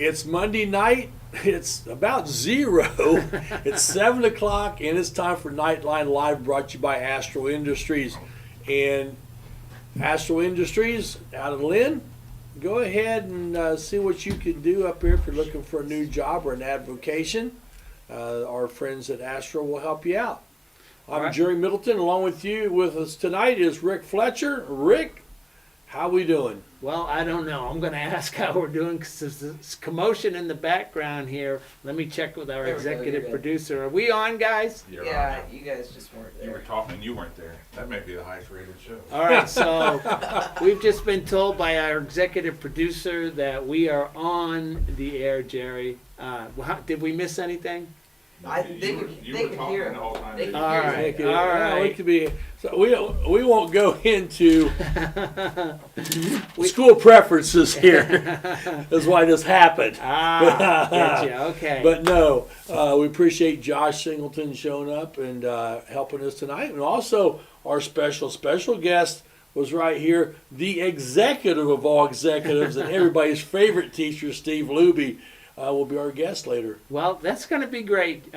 It's Monday night. It's about 0. It's 7 o'clock, and it's time for Knightline Live, brought to you by Astro Industries. And Astro Industries out of Lynn, go ahead and see what you can do up here if you're looking for a new job or an avocation. Our friends at Astro will help you out. I'm right. Jerry Middleton. Along with us tonight is Rick Fletcher. Rick, how we doing? Well, I don't know. I'm going to ask how we're doing because there's this commotion in the background here. Let me check with our executive producer. Are we on, guys? Yeah, you guys just weren't there. You were talking, you weren't there. That may be the highest rated show. All right, so we've just been told by our executive producer that we are on the air, Jerry. Did we miss anything? They could hear the whole time. him. All right. We could be. So we won't go into school preferences here. That's why this happened. Getcha. Okay. But no, we appreciate Josh Singleton showing up and helping us tonight, and also our special guest was right here, the executive of all executives and everybody's favorite teacher, Steve Luby. Will be our guest later. Well, that's going to be great,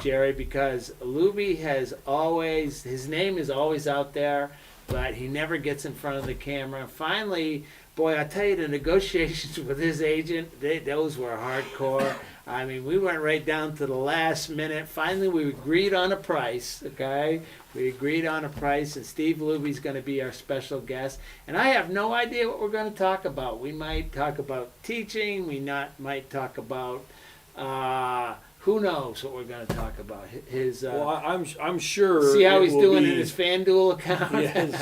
Jerry, because Luby his name is always out there, but he never gets in front of the camera. Finally, boy, I tell you, the negotiations with his agent, those were hardcore. I mean, we went right down to the last minute. Finally, we agreed on a price, okay? We agreed on a price, and Steve Luby's going to be our special guest. And I have no idea what we're going to talk about. We might talk about teaching. Might talk about, who knows what we're going to talk about. I'm sure. See how he's doing in his FanDuel account? Yes,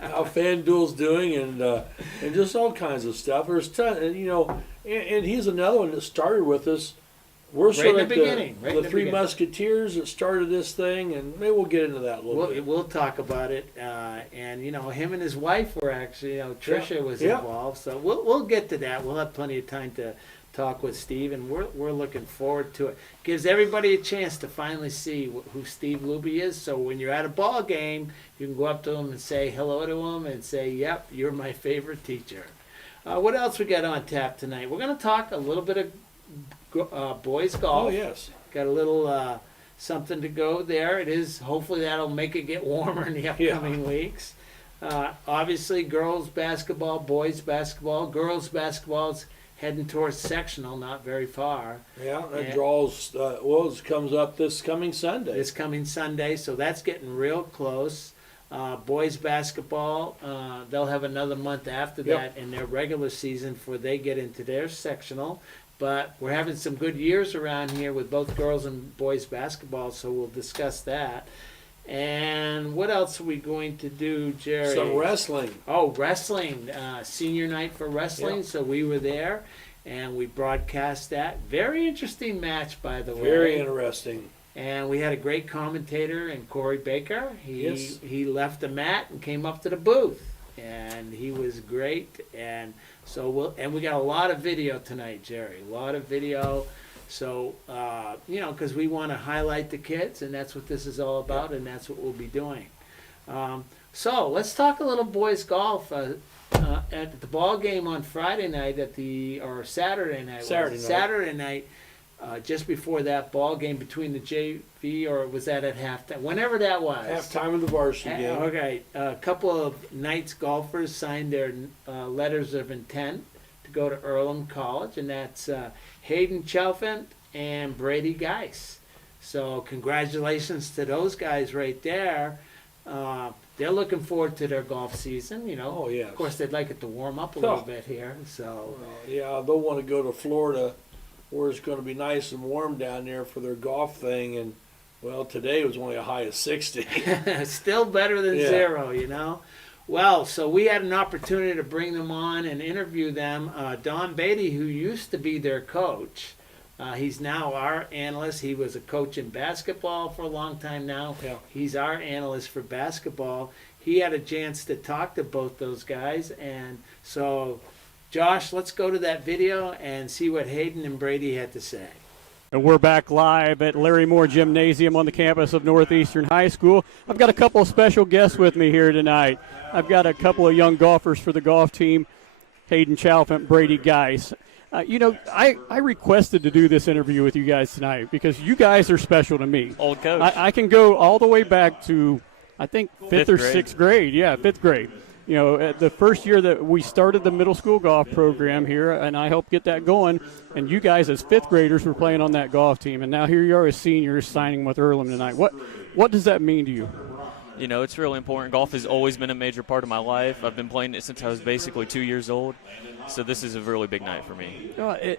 how FanDuel's doing, and just all kinds of stuff. There's and he's another one that started with us. We're right sort in the of beginning, the Three Musketeers that started this thing, and maybe we'll get into that a little bit. We'll talk about it, and him and his wife were actually, Tricia was involved, so we'll get to that. We'll have plenty of time to talk with Steve, and we're looking forward to it. Gives everybody a chance to finally see who Steve Luby is. So when you're at a ball game, you can go up to him and say hello to him and say, "Yep, you're my favorite teacher." What else we got on tap tonight? We're going to talk a little bit of boys golf. Oh, yes. Got a little something to go there. It is. Hopefully that'll make it get warmer in the upcoming weeks. Obviously, girls basketball, boys basketball. Girls basketball's heading towards sectional, not very far. Yeah, that draws. Comes up this coming Sunday. So that's getting real close. Boys basketball, they'll have another month after that in their regular season before they get into their sectional. But we're having some good years around here with both girls and boys basketball, so we'll discuss that. And what else are we going to do, Jerry? Some wrestling. Oh, wrestling. Senior night for wrestling, Yep. So we were there, and we broadcast that. Very interesting match, by the way. Very interesting. And we had a great commentator in Corey Baker. He left the mat and came up to the booth, and he was great. And so we got a lot of video tonight, Jerry. A lot of video. So because we want to highlight the kids, and that's what this is all about, and that's what we'll be doing. So let's talk a little boys golf. At the ball game on Friday night Saturday night. Saturday night. Just before that ball game between the JV, or was that at halftime? Whenever that was. Halftime of the varsity game. Okay. A couple of Knights golfers signed their letters of intent to go to Earlham College, and that's Hayden Chalfant and Brady Geis. So congratulations to those guys right there. They're looking forward to their golf season, Oh, yes. Of course, they'd like it to warm up a little bit here. So. They'll want to go to Florida, where it's going to be nice and warm down there for their golf thing. And, well, today was only a high of 60. Still better than 0, Well, so we had an opportunity to bring them on and interview them. Don Beatty, who used to be their coach, he's now our analyst. He was a coach in basketball for a long time now. Yeah. He's our analyst for basketball. He had a chance to talk to both those guys. And so, Josh, let's go to that video and see what Hayden and Brady had to say. And we're back live at Larry Moore Gymnasium on the campus of Northeastern High School. I've got a couple of special guests with me here tonight. I've got a couple of young golfers for the golf team, Hayden Chalfant, Brady Geis. I requested to do this interview with you guys tonight because you guys are special to me. Old coach. I can go all the way back to, I think, fifth or grade. sixth grade. Yeah, fifth grade. The first year that we started the middle school golf program here, and I helped get that going, and you guys as fifth graders were playing on that golf team, and now here you are as seniors signing with Earlham tonight. What does that mean to you? It's really important. Golf has always been a major part of my life. I've been playing it since I was basically 2 years old, so this is a really big night for me.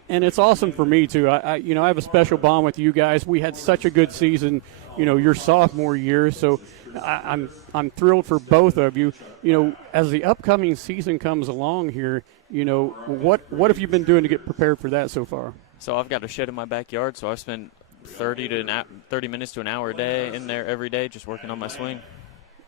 And it's awesome for me too. I have a special bond with you guys. We had such a good season, your sophomore year, so I'm thrilled for both of you. As the upcoming season comes along here, what have you been doing to get prepared for that so far? So I've got a shed in my backyard, so I spend 30 minutes to an hour a day in there every day just working on my swing.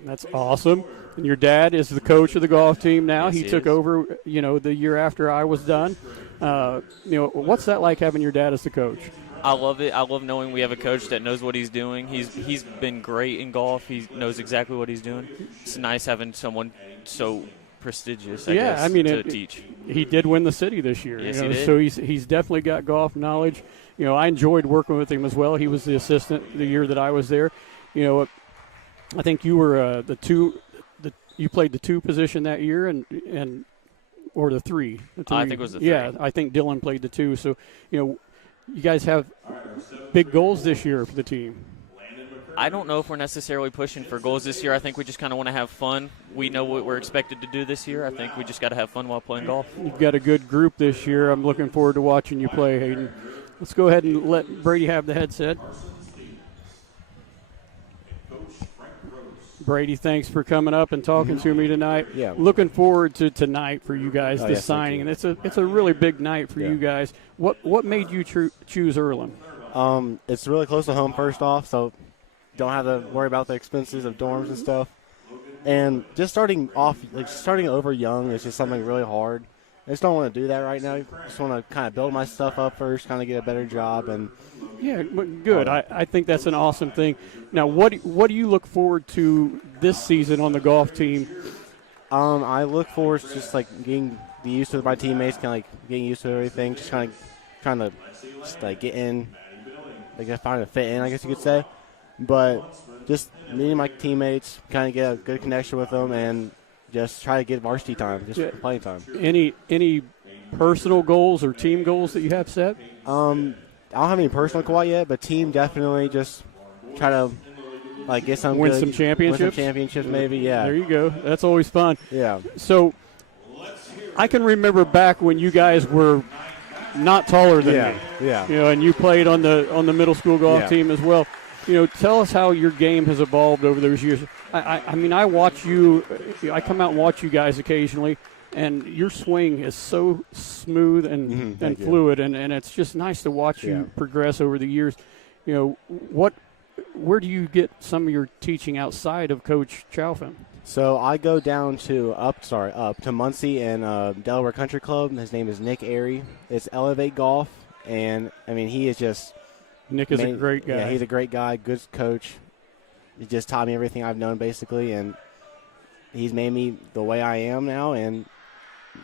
That's awesome. And your dad is the coach of the golf team now. Yes, he he took is. over, the year after I was done. What's that like having your dad as the coach? I love it. I love knowing we have a coach that knows what he's doing. He's been great in golf. He knows exactly what he's doing. It's nice having someone so prestigious, I guess, to teach. He did win the city this year. Yes, he did. So he's definitely got golf knowledge. I enjoyed working with him as well. He was the assistant the year that I was there. I think you were you played the 2 position that year or the 3. I think it was the 3. Yeah, I think Dylan played the 2. So, you guys have big goals this year for the team. I don't know if we're necessarily pushing for goals this year. I think we just kind of want to have fun. We know what we're expected to do this year. I think we just got to have fun while playing golf. You've got a good group this year. I'm looking forward to watching you play, Hayden. Let's go ahead and let Brady have the headset. Brady, thanks for coming up and talking to me tonight. Yeah. Looking forward to tonight for you guys, Oh, this yes, thank signing, you. and it's a really big night for you guys. What made you choose Earlham? It's really close to home, first off, so don't have to worry about the expenses of dorms and stuff. And just starting over young is just something really hard. I just don't want to do that right now. Just want to kind of build my stuff up first, kind of get a better job. And Yeah, good. I think that's an awesome thing. Now, what do you look forward to this season on the golf team? I look forward to just getting used to my teammates, kind of getting used to everything, just kind of trying to just get in, find a fit in, I guess you could say. But just meeting my teammates, kind of get a good connection with them, and just try to get varsity time, just playing time. Any personal goals or team goals that you have set? I don't have any personal quite yet, but team definitely just try to get some Win good, some championships? Win some championships, maybe. Yeah. There you go. That's always fun. Yeah. So I can remember back when you guys were not taller than me. Yeah. And you played on the middle school golf Yeah. team as well. Tell us how your game has evolved over those years. I watch you. I come out and watch you guys occasionally, and your swing is so smooth and Thank you. fluid, and it's just nice to watch you progress over the years. Where do you get some of your teaching outside of Coach Chalfin? So I go down to up to Muncie and Delaware Country Club. His name is Nick Airy. It's Elevate Golf, and he is just. Nick is a great guy. Yeah, he's a great guy, good coach. He just taught me everything I've known, basically, and he's made me the way I am now, and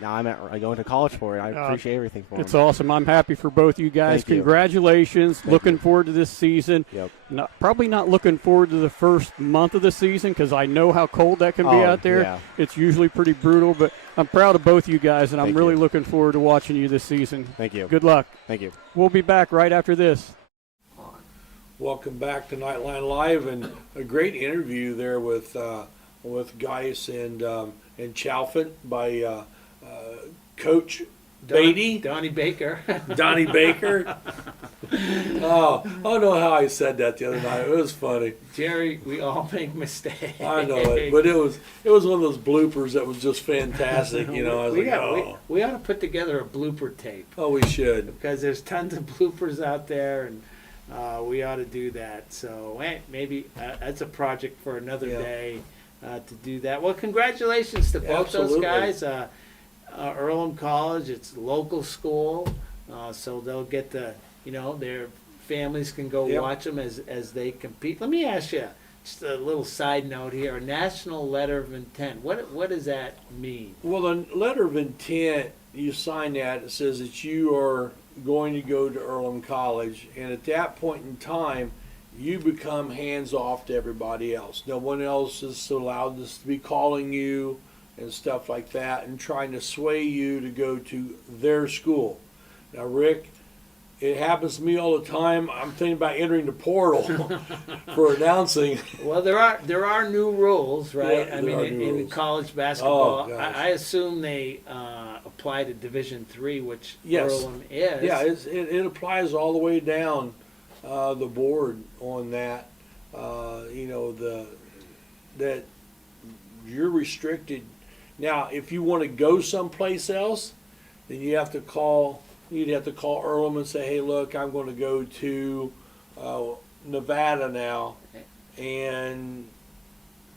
now I'm going to college for it. I appreciate everything for him. It's awesome. I'm happy for both you guys. Thank you. Congratulations. Looking forward to this season. Yep. Probably not looking forward to the first month of the season because I know how cold that can be out there. Yeah. It's usually pretty brutal, but I'm proud of both you guys, and I'm Thank really you. looking forward to watching you this season. Thank you. Good luck. Thank you. We'll be back right after this. Welcome back to Knightline Live, and a great interview there with Geis and Chalfin by Coach Beatty, Donnie Baker. Donnie Baker. Oh, I don't know how I said that the other night. It was funny. Jerry, we all make mistakes. I know it, but it was one of those bloopers that was just fantastic. I was we ought to put together a blooper tape oh, we should. because there's tons of bloopers out there, and we ought to do that. So maybe that's a project for another day to do that. Well, congratulations to both those guys. Earlham College, it's a local school, so they'll get their families can go watch them as they compete. Let me ask you, just a little side note here, a national letter of intent. What does that mean? Well, the letter of intent, you sign that, it says that you are going to go to Earlham College, and at that point in time, you become hands off to everybody else. No one else is allowed to be calling you and stuff like that and trying to sway you to go to their school. Now, Rick, it happens to me all the time. I'm thinking about entering the portal for announcing. Well, there are new rules, right? Yeah, I there mean, are new in rules. college basketball, Oh, gosh. I assume they apply to Division III, which Yes. Earlham is. Yeah, it applies all the way down the board on that. That you're restricted. Now, if you want to go someplace else, then you'd have to call Earlham and say, hey, look, I'm going to go to Nevada now, and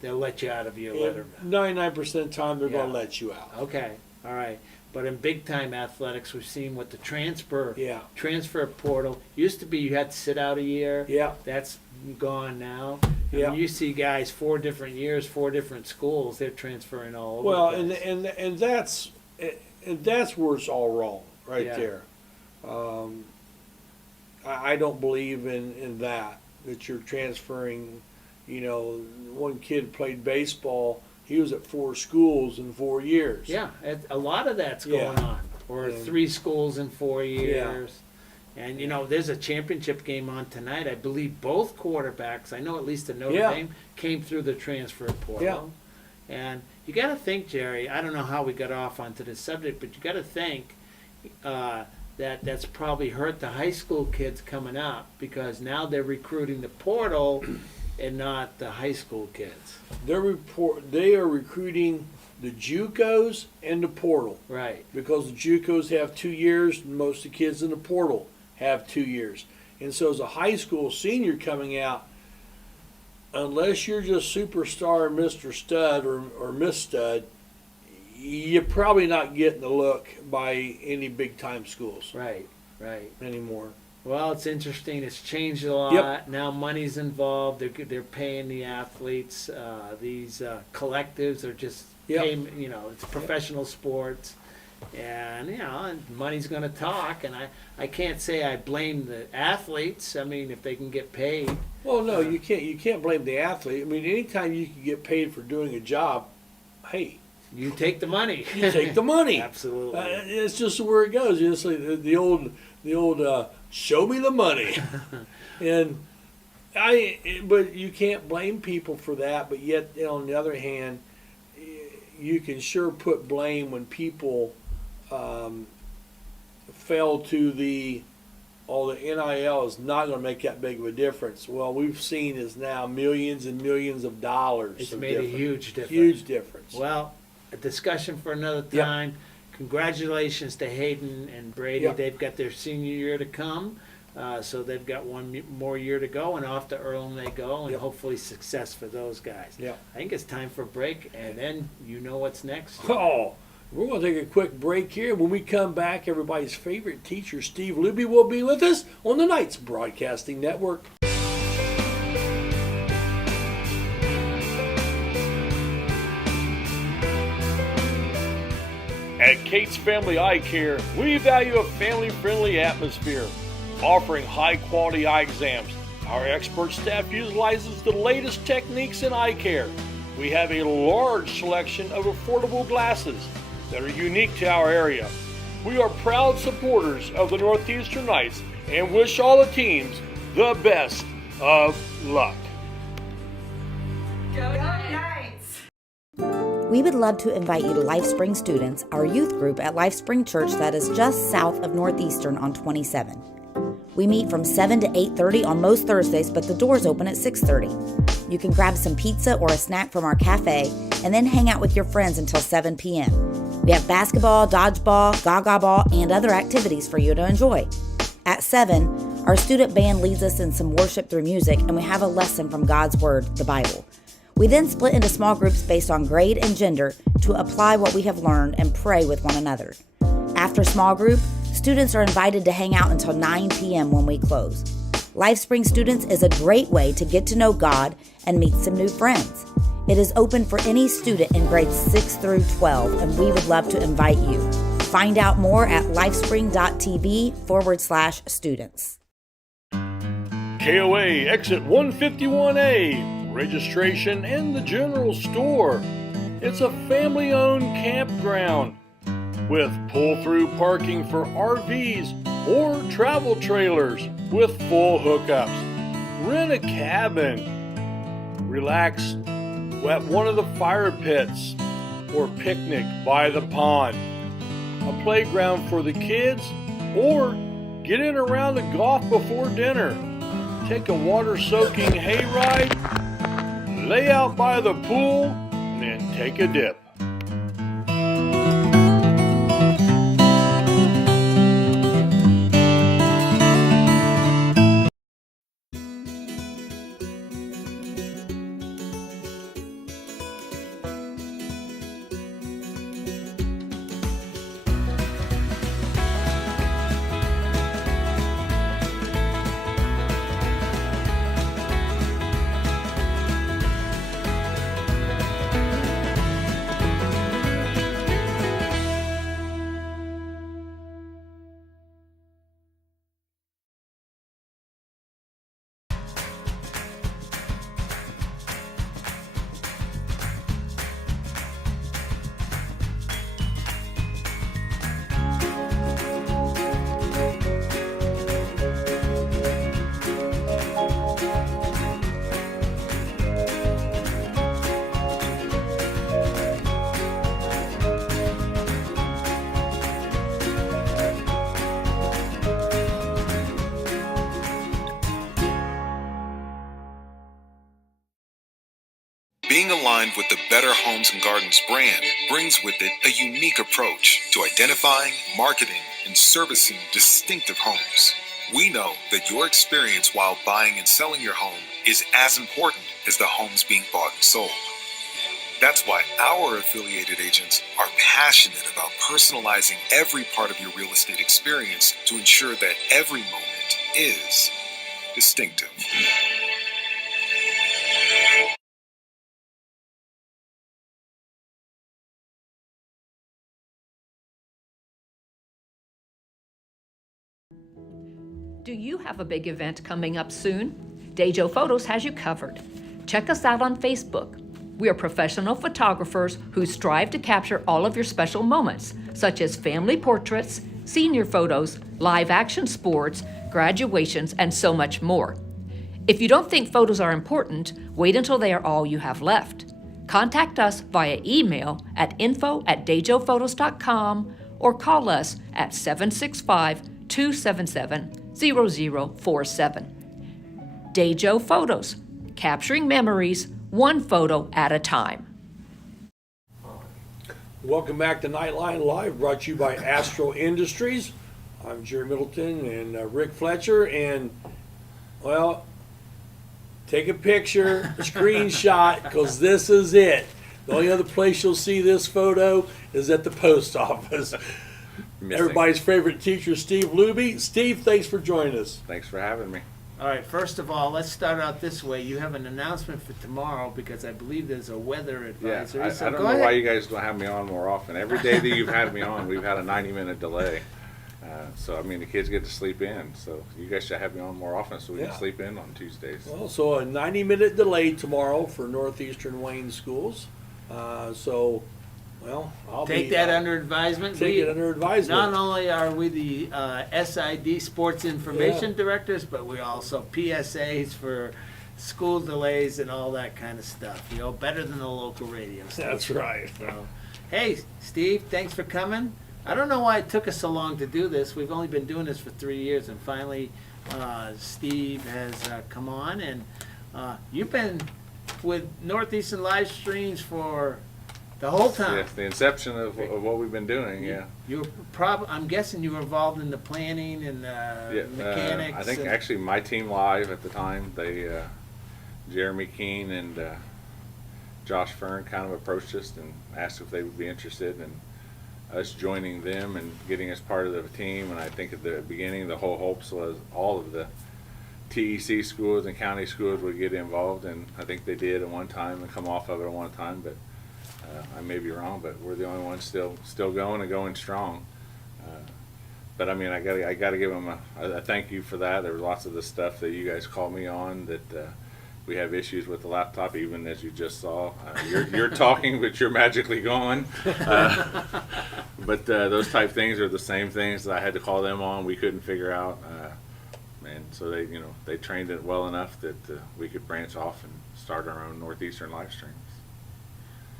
They'll let you out of your letter. 99% of the time they're going Yeah. to let you out. Okay, all right. But in big time athletics, we've seen what the transfer portal used to be. You had to sit out a year. Yeah. That's gone now. Yeah. You see guys 4 different years, 4 different schools. They're transferring all over. Well, the place. and that's where it's all wrong, right Yeah. there. I don't believe in that you're transferring. One kid played baseball. He was at 4 schools in 4 years. Yeah, a lot of that's going on. Or And- 3 schools in 4 years. And, there's a championship game on tonight. I believe both quarterbacks, I know at least the Notre Dame, came through the transfer portal. Yeah. And you got to think, Jerry, I don't know how we got off onto this subject, but you got to think that's probably hurt the high school kids coming up, because now they're recruiting the portal and not the high school kids. They are recruiting the JUCOs and the portal, Right. because the JUCOs have 2 years, and most of the kids in the portal have 2 years. And so as a high school senior coming out, unless you're just superstar Mr. Stud or Miss Stud, you're probably not getting the look by any big time schools Right. anymore. Well, it's interesting. It's changed a lot. Yep. Now money's involved. They're paying the athletes. These collectives are just Yep. paying. It's professional sports, and money's going to talk. And I can't say I blame the athletes. I mean, if they can get paid. Well, no, you can't blame the athlete. I mean, anytime you can get paid for doing a job, hey, You take the money. you take the money. Absolutely. It's just where it goes. It's like the old show me the money, but you can't blame people for that. But yet, on the other hand, you can sure put blame when people fell to the NIL is not going to make that big of a difference. Well, we've seen is now millions and millions of dollars. It's of made a difference. huge difference. Huge difference. Well, a discussion for another Yep. time. Congratulations to Hayden and Brady. Yep. They've got their senior year to come, so they've got 1 more year to go, and off to Earlham they go, and Yep. hopefully success for those guys. Yep. I think it's time for a break, and then you know what's next. Oh, we're going to take a quick break here. When we come back, everybody's favorite teacher, Steve Luby, will be with us on the Knights Broadcasting Network. At Kate's Family Eye Care, we value a family-friendly atmosphere, offering high-quality eye exams. Our expert staff utilizes the latest techniques in eye care. We have a large selection of affordable glasses that are unique to our area. We are proud supporters of the Northeastern Knights and wish all the teams the best of luck. Go Knights! We would love to invite you to Life Spring Students, our youth group at Life Spring Church that is just south of Northeastern on 27. We meet from 7 to 8:30 on most Thursdays, but the doors open at 6:30. You can grab some pizza or a snack from our cafe and then hang out with your friends until 7 p.m. We have basketball, dodgeball, gaga ball, and other activities for you to enjoy. At 7, our student band leads us in some worship through music, and we have a lesson from God's Word, the Bible. We then split into small groups based on grade and gender to apply what we have learned and pray with one another. After small group, students are invited to hang out until 9 p.m. when we close. LifeSpring Students is a great way to get to know God and meet some new friends. It is open for any student in grades 6 through 12, and we would love to invite you. Find out more at lifespring.tv/students. KOA exit 151A, registration in the general store. It's a family-owned campground with pull-through parking for RVs or travel trailers with full hookups. Rent a cabin. Relax at one of the fire pits or picnic by the pond. A playground for the kids, or get in around the golf before dinner. Take a water-soaking hayride, lay out by the pool, and then take a dip. Being aligned with the Better Homes and Gardens brand brings with it a unique approach to identifying, marketing, and servicing distinctive homes. We know that your experience while buying and selling your home is as important as the homes being bought and sold. That's why our affiliated agents are passionate about personalizing every part of your real estate experience to ensure that every moment is distinctive. Do you have a big event coming up soon? Dejo Photos has you covered. Check us out on Facebook. We are professional photographers who strive to capture all of your special moments, such as family portraits, senior photos, live action sports, graduations, and so much more. If you don't think photos are important, wait until they are all you have left. Contact us via email at info@dejophotos.com or call us at 765-277-0047. Dejo Photos, capturing memories one photo at a time. Welcome back to Knightline Live, brought to you by Astro Industries. I'm Jerry Middleton and Rick Fletcher, and well, take a picture, a screenshot, because this is it. The only other place you'll see this photo is at the post office. Everybody's favorite teacher, Steve Luby. Steve, thanks for joining us. Thanks for having me. All right, first of all, let's start out this way. You have an announcement for tomorrow because I believe there's a weather advisory. I don't know why you guys don't have me on more often. Every day that you've had me on, we've had a 90-minute delay. So, I mean, the kids get to sleep in. So you guys should have me on more often so we can sleep in on Tuesdays. Well, so a 90-minute delay tomorrow for Northeastern Wayne schools. Well, I'll take that under advisement. Take it under advisement. Not only are we the SID Sports Information Directors, but we're also PSAs for school delays and all that kind of stuff. You know, better than the local radio station. That's right. So, hey, Steve, thanks for coming. I don't know why it took us so long to do this. We've only been doing this for 3 years, and finally Steve has come on. And you've been with Northeastern Live Streams for the whole time. Yeah, the inception of what we've been doing, I'm guessing you were involved in the planning and mechanics. I think actually my team live at the time, they, Jeremy Keene and Josh Fern kind of approached us and asked if they would be interested in us joining them and getting us part of the team. And I think at the beginning the whole hopes was all of the TEC schools and county schools would get involved, and I think they did at one time and come off of it at one time, but I may be wrong, but we're the only ones still going and going strong. But I mean, I gotta give them a thank you for that. There was lots of the stuff that you guys called me on that we have issues with the laptop, even as you just saw. You're talking, but you're magically gone. But those type things are the same things that I had to call them on. We couldn't figure out, and so they trained it well enough that we could branch off and start our own Northeastern live streams.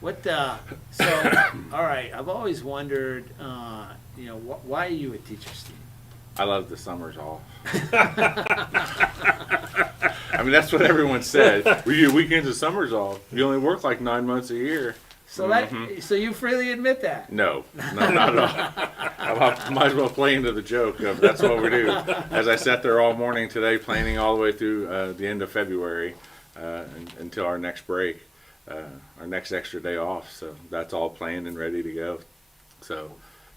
All right, I've always wondered, why are you a teacher, Steve? I love the summers off. I mean, that's what everyone said. We do weekends and summers off. You only work like 9 months a year. So so you freely admit that? No, not at all. I might as well play into the joke of that's what we do. As I sat there all morning today, planning all the way through the end of February until our next break, our next extra day off. So that's all planned and ready to go. So,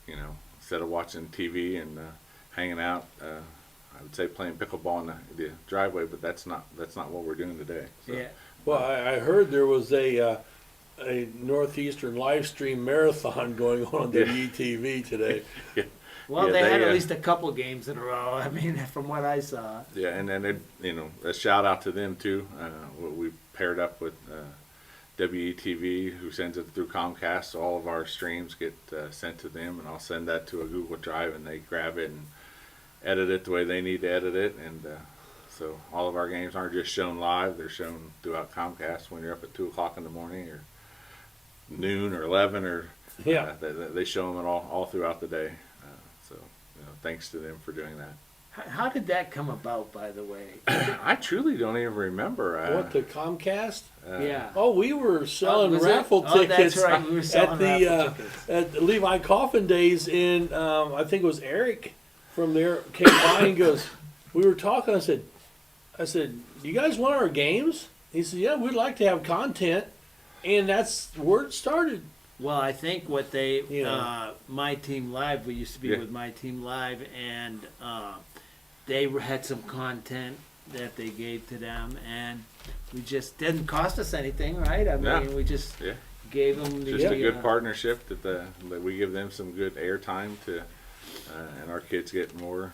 instead of watching TV and hanging out, I would say playing pickleball in the driveway, but that's not what we're doing today. So. Yeah. Well, I heard there was a Northeastern live stream marathon going on WETV today. Yeah. Well, they had at least a couple games in a row. I mean, from what I saw. Yeah, and then a shout out to them too. We paired up with WETV, who sends it through Comcast, so all of our streams get sent to them, and I'll send that to a Google Drive, and they grab it and edit it the way they need to edit it, and so all of our games aren't just shown live; they're shown throughout Comcast when you're up at 2 o'clock in the morning, or noon, or 11, or they show them all throughout the day. So thanks to them for doing that. How did that come about, by the way? I truly don't even remember. What, the Comcast? Yeah. Oh, we were selling was raffle it? tickets That's right. We were selling raffle tickets. at the Levi Coffin days in, I think it was Eric from there came by and goes, we were talking, I said, you guys want our games? He said, yeah, we'd like to have content. And that's where it started. Well, I think what they, My Team Live, we used to be with My Team Live, and they had some content that they gave to them, and we just didn't cost us anything, right? I mean, we just gave them the... Just a good partnership that we give them some good airtime to, and our kids get more,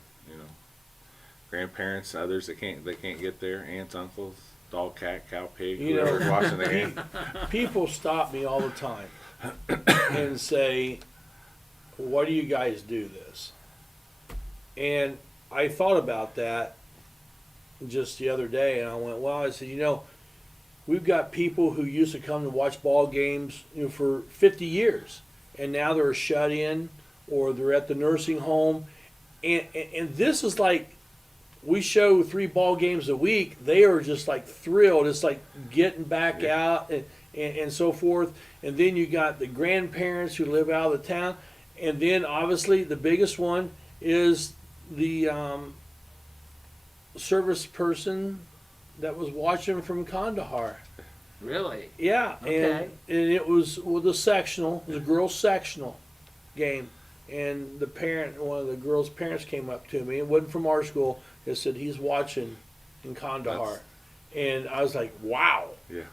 grandparents, others that can't get there, aunts, uncles, dog, cat, cow, pig, whoever's watching the game. People stop me all the time and say, why do you guys do this? And I thought about that just the other day, and I went, well, I said, we've got people who used to come to watch ball games for 50 years, and now they're shut in or they're at the nursing home. And this is like, we show 3 ball games a week. They are just like thrilled. It's like getting back out and so forth. And then you got the grandparents who live out of the town. And then obviously the biggest one is the service person that was watching from Kandahar. Really? Yeah. Okay. And it was the sectional, the girls' sectional game. And one of the girls' parents came up to me. It wasn't from our school. They said he's watching in Kandahar. And I was like, wow. Yeah.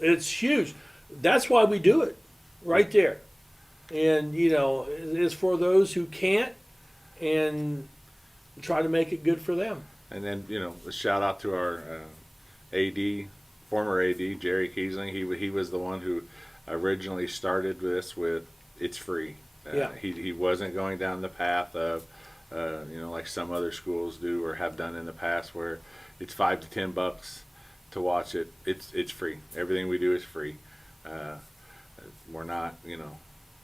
It's huge. That's why we do it right there. And, it's for those who can't, and try to make it good for them. And then, a shout out to our former AD, Jerry Kiesling. He was the one who originally started this with it's free. He wasn't going down the path of, like some other schools do or have done in the past, where it's $5 to $10 to watch it. It's free. Everything we do is free. We're not,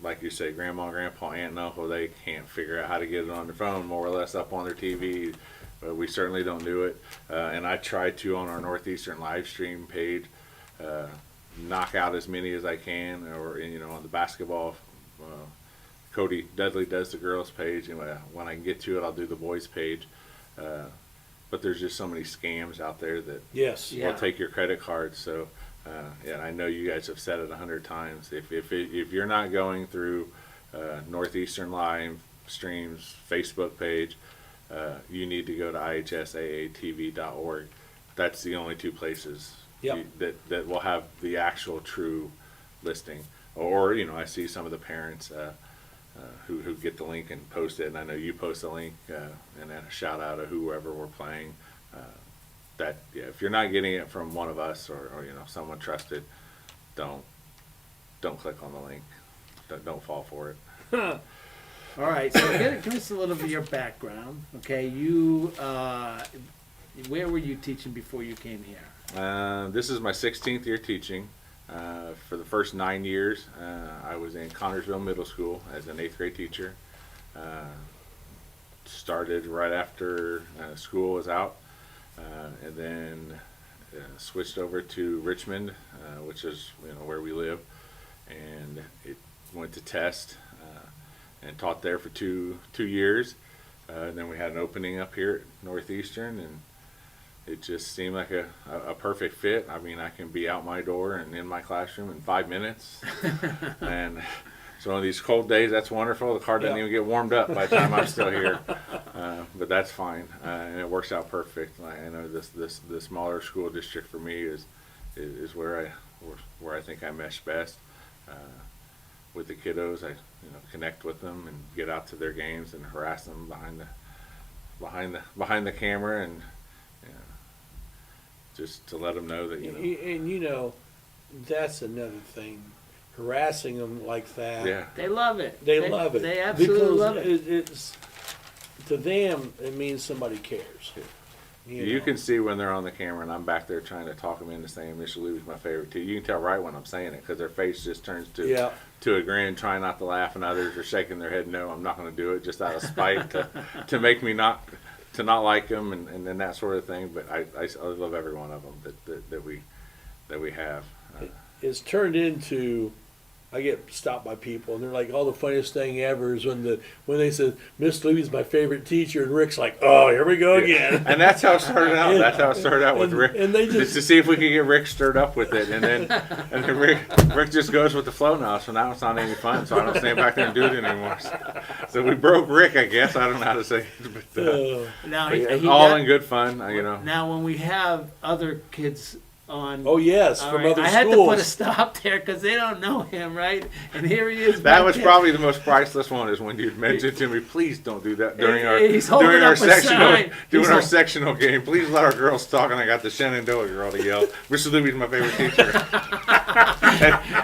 like you say, grandma, grandpa, aunt, and uncle, they can't figure out how to get it on their phone, more or less up on their TV. But we certainly don't do it. And I try to, on our Northeastern live stream page, knock out as many as I can, or on the basketball. Cody Dudley does the girls page, and when I can get to it, I'll do the boys page. But there's just so many scams out there that will take your credit card. So, and I know you guys have said it 100 times. If you're not going through Northeastern Live Streams Facebook page, you need to go to ihsaatv.org. That's the only two places Yep. that will have the actual true listing. Or, I see some of the parents who get the link and post it, and I know you post the link, and then a shout out of whoever we're playing. If you're not getting it from one of us or someone trusted, don't click on the link. Don't fall for it. All right, so give us a little bit of your background. Okay, you, where were you teaching before you came here? This is my 16th year teaching. For the first 9 years, I was in Connersville Middle School as an 8th grade teacher. Started right after school was out, and then switched over to Richmond, which is where we live, and it went to test and taught there for two years. And then we had an opening up here at Northeastern, and it just seemed like a perfect fit. I mean, I can be out my door and in my classroom in 5 minutes. And so on these cold days, that's wonderful. The car doesn't even get warmed up by the time I'm still here. But that's fine. And it works out perfect. I know the smaller school district for me is where I think I mesh best with the kiddos. I connect with them and get out to their games and harass them behind the camera, and just to let them know that And that's another thing. Harassing them like that. Yeah. They love it. They love it. They absolutely because love it. It's to them, it means somebody cares. You know. can see when they're on the camera and I'm back there trying to talk them into saying Mr. Louie's my favorite too. You can tell right when I'm saying it because their face just turns to a grin, trying not to laugh, and others are shaking their head, no, I'm not going to do it, just out of spite to make me not like them and that sort of thing. But I love every one of them that we have. It's turned into, I get stopped by people and they're like, the funniest thing ever is when they said Miss Louie's my favorite teacher, and Rick's like, oh, here we go again. And that's how it started out. That's how it started out with Rick. And they just to see if we could get Rick stirred up with it, and then Rick just goes with the flow now. So now it's not any fun. So I don't stand back there and do it anymore. So we broke Rick, I guess. I don't know how to say it, but Now all in good fun, Now, when we have other kids on. Oh yes, all from right, other I had schools. to put a stop there because they don't know him, right? And here he is. That back was in- probably the most priceless one, is when you'd mentioned to me, please don't do that during He's holding up a sign. He's sectional game. Please let our girls talk. And I got the Shenandoah girl to yell, Mr. Louie's my favorite teacher.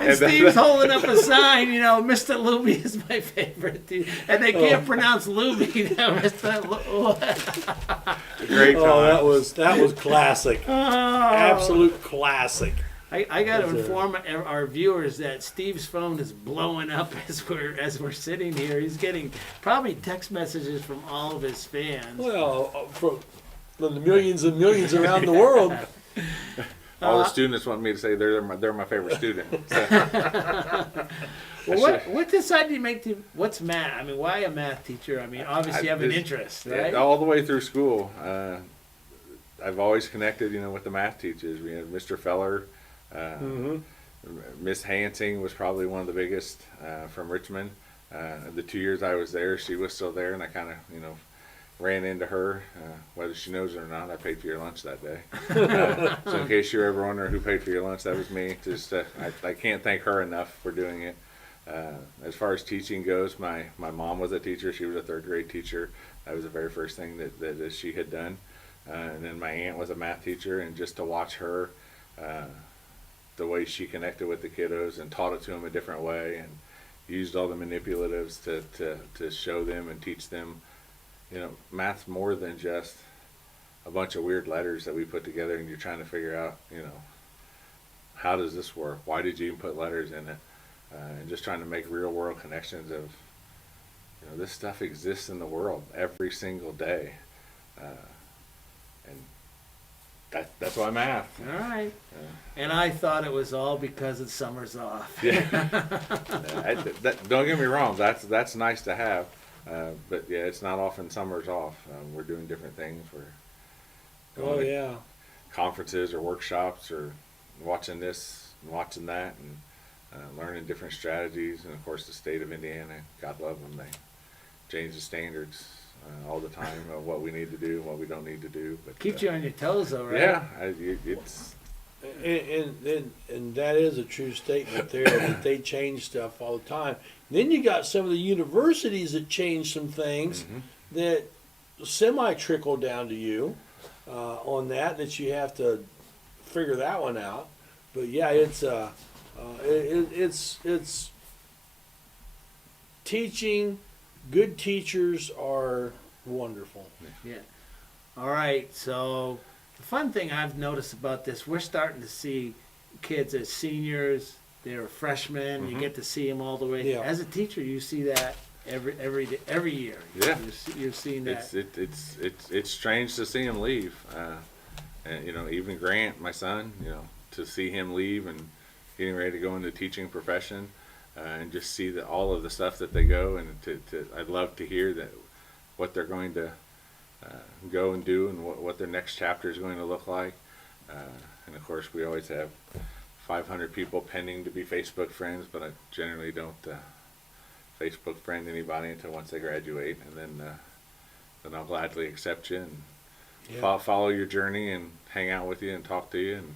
And Steve's holding up a sign, Mr. Luby is my favorite teacher. And they can't pronounce Luby. Great time. Oh, that was classic. Absolute classic. I got to inform our viewers that Steve's phone is blowing up as we're sitting here. He's getting probably text messages from all of his fans. Well, from the millions and millions around the world. All the students want me to say they're my favorite student. Well, what decided you make what's math? I mean, why a math teacher? I mean, obviously you have an interest, right? All the way through school, I've always connected, with the math teachers. We had Mr. Feller, Miss Hansing was probably one of the biggest from Richmond. The 2 years I was there, she was still there, and I kind of, ran into her. Whether she knows it or not, I paid for your lunch that day. So in case you're ever wondering who paid for your lunch, that was me. Just I can't thank her enough for doing it. As far as teaching goes, my mom was a teacher. She was a third grade teacher. That was the very first thing that she had done. And then my aunt was a math teacher, and just to watch her, the way she connected with the kiddos and taught it to them a different way, and used all the manipulatives to show them and teach them, math's more than just a bunch of weird letters that we put together and you're trying to figure out, how does this work? Why did you even put letters in it? And just trying to make real world connections of, this stuff exists in the world every single day. And that's why math. All right. And I thought it was all because the summer's off. Yeah. Don't get me wrong. That's nice to have. But yeah, it's not often summer's off. We're doing different things. We're going to conferences or workshops, or watching this and watching that, and learning different strategies. And of course, the state of Indiana, God love them, they change the standards all the time of what we need to do and what we don't need to do. But Keeps you on your toes, though, right? yeah, it's and that is a true statement there that they change stuff all the time. Then you got some of the universities that change some things that semi trickle down to you on that you have to figure that one out. But yeah, it's teaching. Good teachers are wonderful. Yeah. All right. So the fun thing I've noticed about this, we're starting to see kids as seniors. They're freshmen. You get to see them all the way. Yeah. As a teacher, you see that every year. Yeah. You're seeing that. It's strange to see him leave. And even Grant, my son, to see him leave and getting ready to go into the teaching profession, and just see all of the stuff that they go, and I'd love to hear that what they're going to go and do, and what their next chapter is going to look like. And of course, we always have 500 people pending to be Facebook friends, but I generally don't Facebook friend anybody until once they graduate, and then I'll gladly accept you and follow your journey and hang out with you and talk to you. And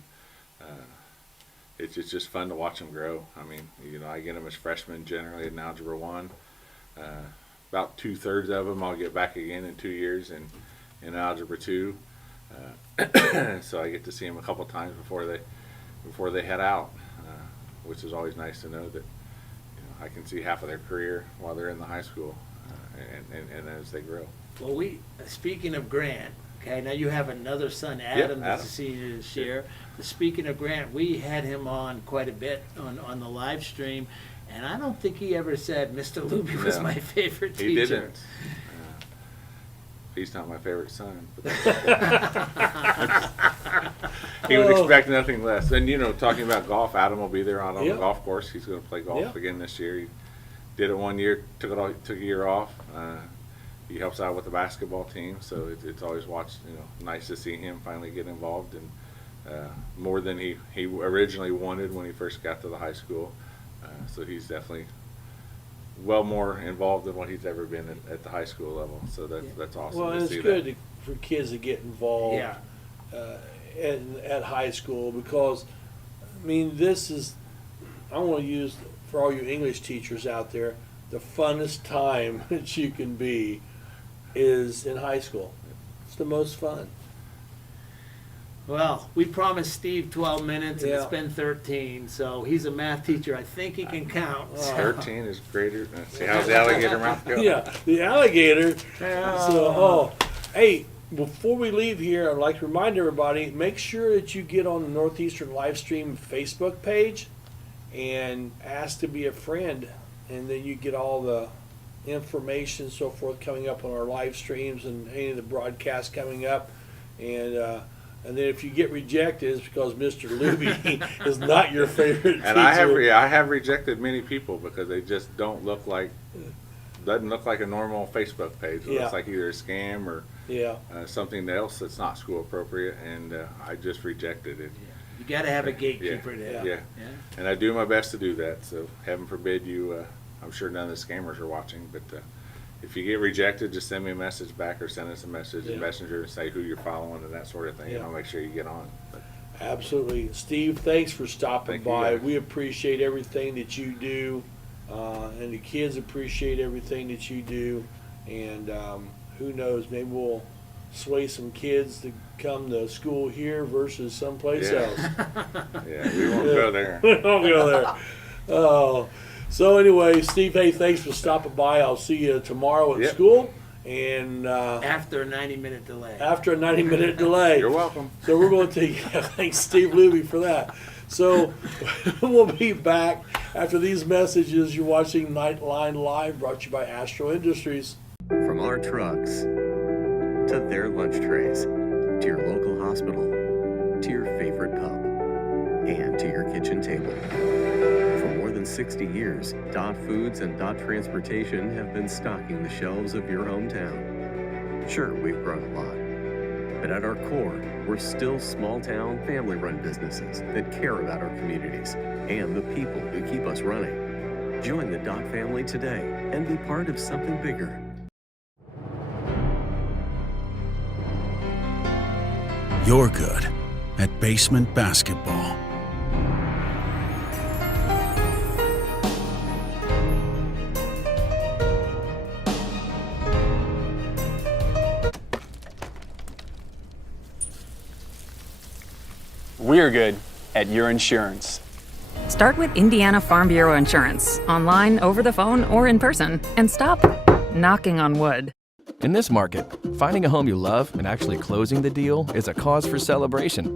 it's just fun to watch them grow. I mean, I get them as freshmen generally in Algebra 1. About 2/3 of them I'll get back again in 2 years in Algebra 2. So I get to see them a couple times before they head out, which is always nice to know that I can see half of their career while they're in the high school, and as they grow. Well, speaking of Grant, okay, now you have another son, Adam, that's a Adam. senior this year. But speaking of Grant, we had him on quite a bit on the live stream, and I don't think he ever said Mr. Luby was No, my favorite teacher. He didn't. He's not my favorite son. But he would expect nothing less. And talking about golf, Adam will be there on the golf course. He's going to play golf again this year. He did it 1 year, took a year off. He helps out with the basketball team, so it's always nice to see him finally get involved in more than he originally wanted when he first got to the high school. So he's definitely well more involved than what he's ever been at the high school level. So that's awesome. Well, and it's good for kids to get involved at high school, because I mean, I want to use, for all you English teachers out there, the funnest time that you can be is in high school. It's the most fun. Well, we promised Steve 12 minutes, and Yeah. it's been 13, so he's a math teacher. I think he can count. 13 is greater. See, how's the alligator mouth go? Yeah, the alligator. So, hey, before we leave here, I'd like to remind everybody, make sure that you get on the Northeastern Livestream Facebook page and ask to be a friend, and then you get all the information and so forth coming up on our live streams and any of the broadcasts coming up. And then if you get rejected, it's because Mr. Luby is not your favorite teacher. And I have rejected many people because they just doesn't look like a normal Facebook page. It looks like either a scam or something else that's not school appropriate, and I just rejected it. You got to have a gatekeeper there. Yeah. And I do my best to do that. So heaven forbid you. I'm sure none of the scammers are watching, but if you get rejected, just send me a message back or send us a message in Messenger and say who you're following and that sort of thing, and I'll make sure you get on. But absolutely. Steve, thanks for stopping Thank you, by. guys. We appreciate everything that you do, and the kids appreciate everything that you do. And who knows, maybe we'll sway some kids to come to school here versus someplace else. Yeah, we won't go there. We won't go there. Oh. So anyway, Steve, hey, thanks for stopping by. I'll see you tomorrow at school. And after a 90-minute delay. After a 90-minute delay. You're welcome. So we're going to take, thanks Steve Luby for that. So we'll be back after these messages. You're watching Knightline Live, brought to you by Astro Industries. From our trucks to their lunch trays, to your local hospital, to your favorite pub, and to your kitchen table. For more than 60 years, Dot Foods and Dot Transportation have been stocking the shelves of your hometown. Sure, we've grown a lot, but at our core, we're still small-town, family-run businesses that care about our communities and the people who keep us running. Join the Dot family today and be part of something bigger. You're good at basement basketball. We're good at your insurance. Start with Indiana Farm Bureau Insurance, online, over the phone, or in person, and stop knocking on wood. In this market, finding a home you love and actually closing the deal is a cause for celebration.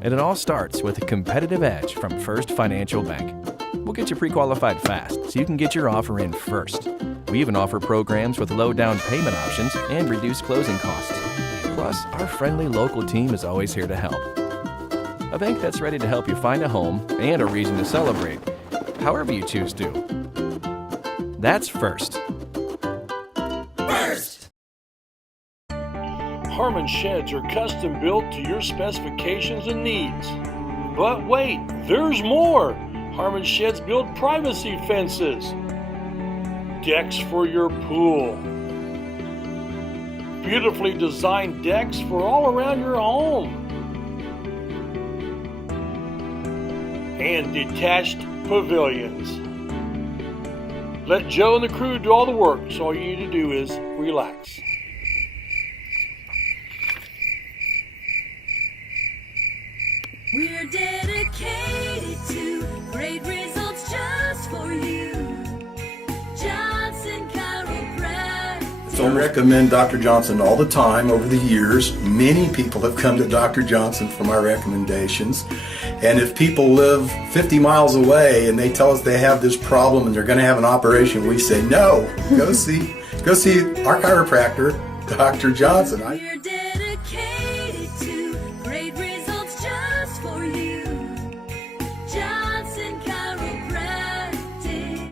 And it all starts with a competitive edge from First Financial Bank. We'll get you pre-qualified fast so you can get your offer in first. We even offer programs with low down payment options and reduced closing costs. Plus, our friendly local team is always here to help. A bank that's ready to help you find a home and a reason to celebrate, however you choose to. That's First. First! Harmon sheds are custom built to your specifications and needs. But wait, there's more! Harmon sheds build privacy fences, decks for your pool, beautifully designed decks for all around your home, and detached pavilions. Let Joe and the crew do all the work, so all you need to do is relax. We're dedicated to great results just for you. Johnson Chiropractic. So I recommend Dr. Johnson all the time over the years. Many people have come to Dr. Johnson for my recommendations. And if people live 50 miles away and they tell us they have this problem and they're going to have an operation, we say, no, go see our chiropractor, Dr. Johnson. We're dedicated to great results just for you. Johnson Chiropractic.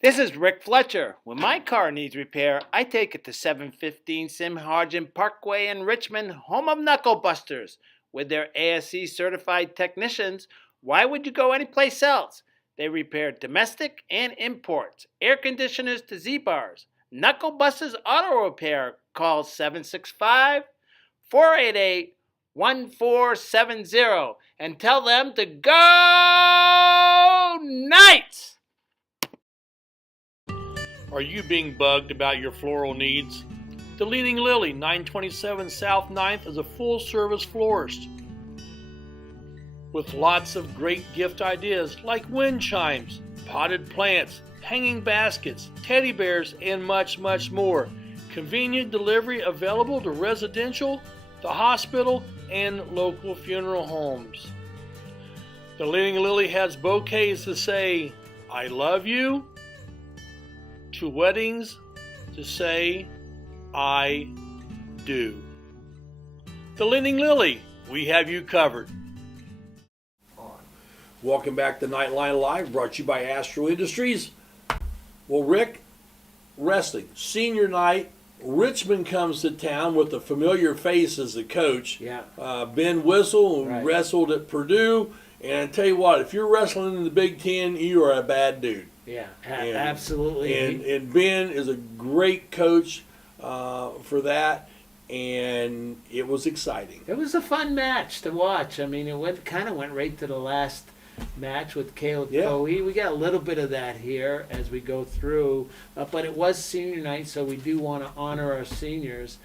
This is Rick Fletcher. When my car needs repair, I take it to 715 Sim Hargen Parkway in Richmond, home of Knuckle Busters. With their ASE certified technicians, why would you go anyplace else? They repair domestic and imports, air conditioners to Z-bars. Knuckle Busters Auto Repair. Call 765-488-1470 and tell them to go Knights! Are you being bugged about your floral needs? The Leaning Lily, 927 South 9th, is a full-service florist with lots of great gift ideas like wind chimes, potted plants, hanging baskets, teddy bears, and much, much more. Convenient delivery available to residential, the hospital, and local funeral homes. The Leaning Lily has bouquets to say, I love you, to weddings to say, I do. The Leaning Lily, we have you covered. Welcome back to Knightline Live, brought to you by Astro Industries. Well, Rick, wrestling, senior night, Richmond comes to town with a familiar face as the coach. Yeah. Ben Whistle, who Right. wrestled at Purdue. And I tell you what, if you're wrestling in the Big Ten, you are a bad dude. Yeah, And- absolutely. And Ben is a great coach for that, and it was exciting. It was a fun match to watch. I mean, it went right to the last match with Caleb Coe. We got a little bit of that here as we go through, but it was senior night, so we do want to honor our seniors.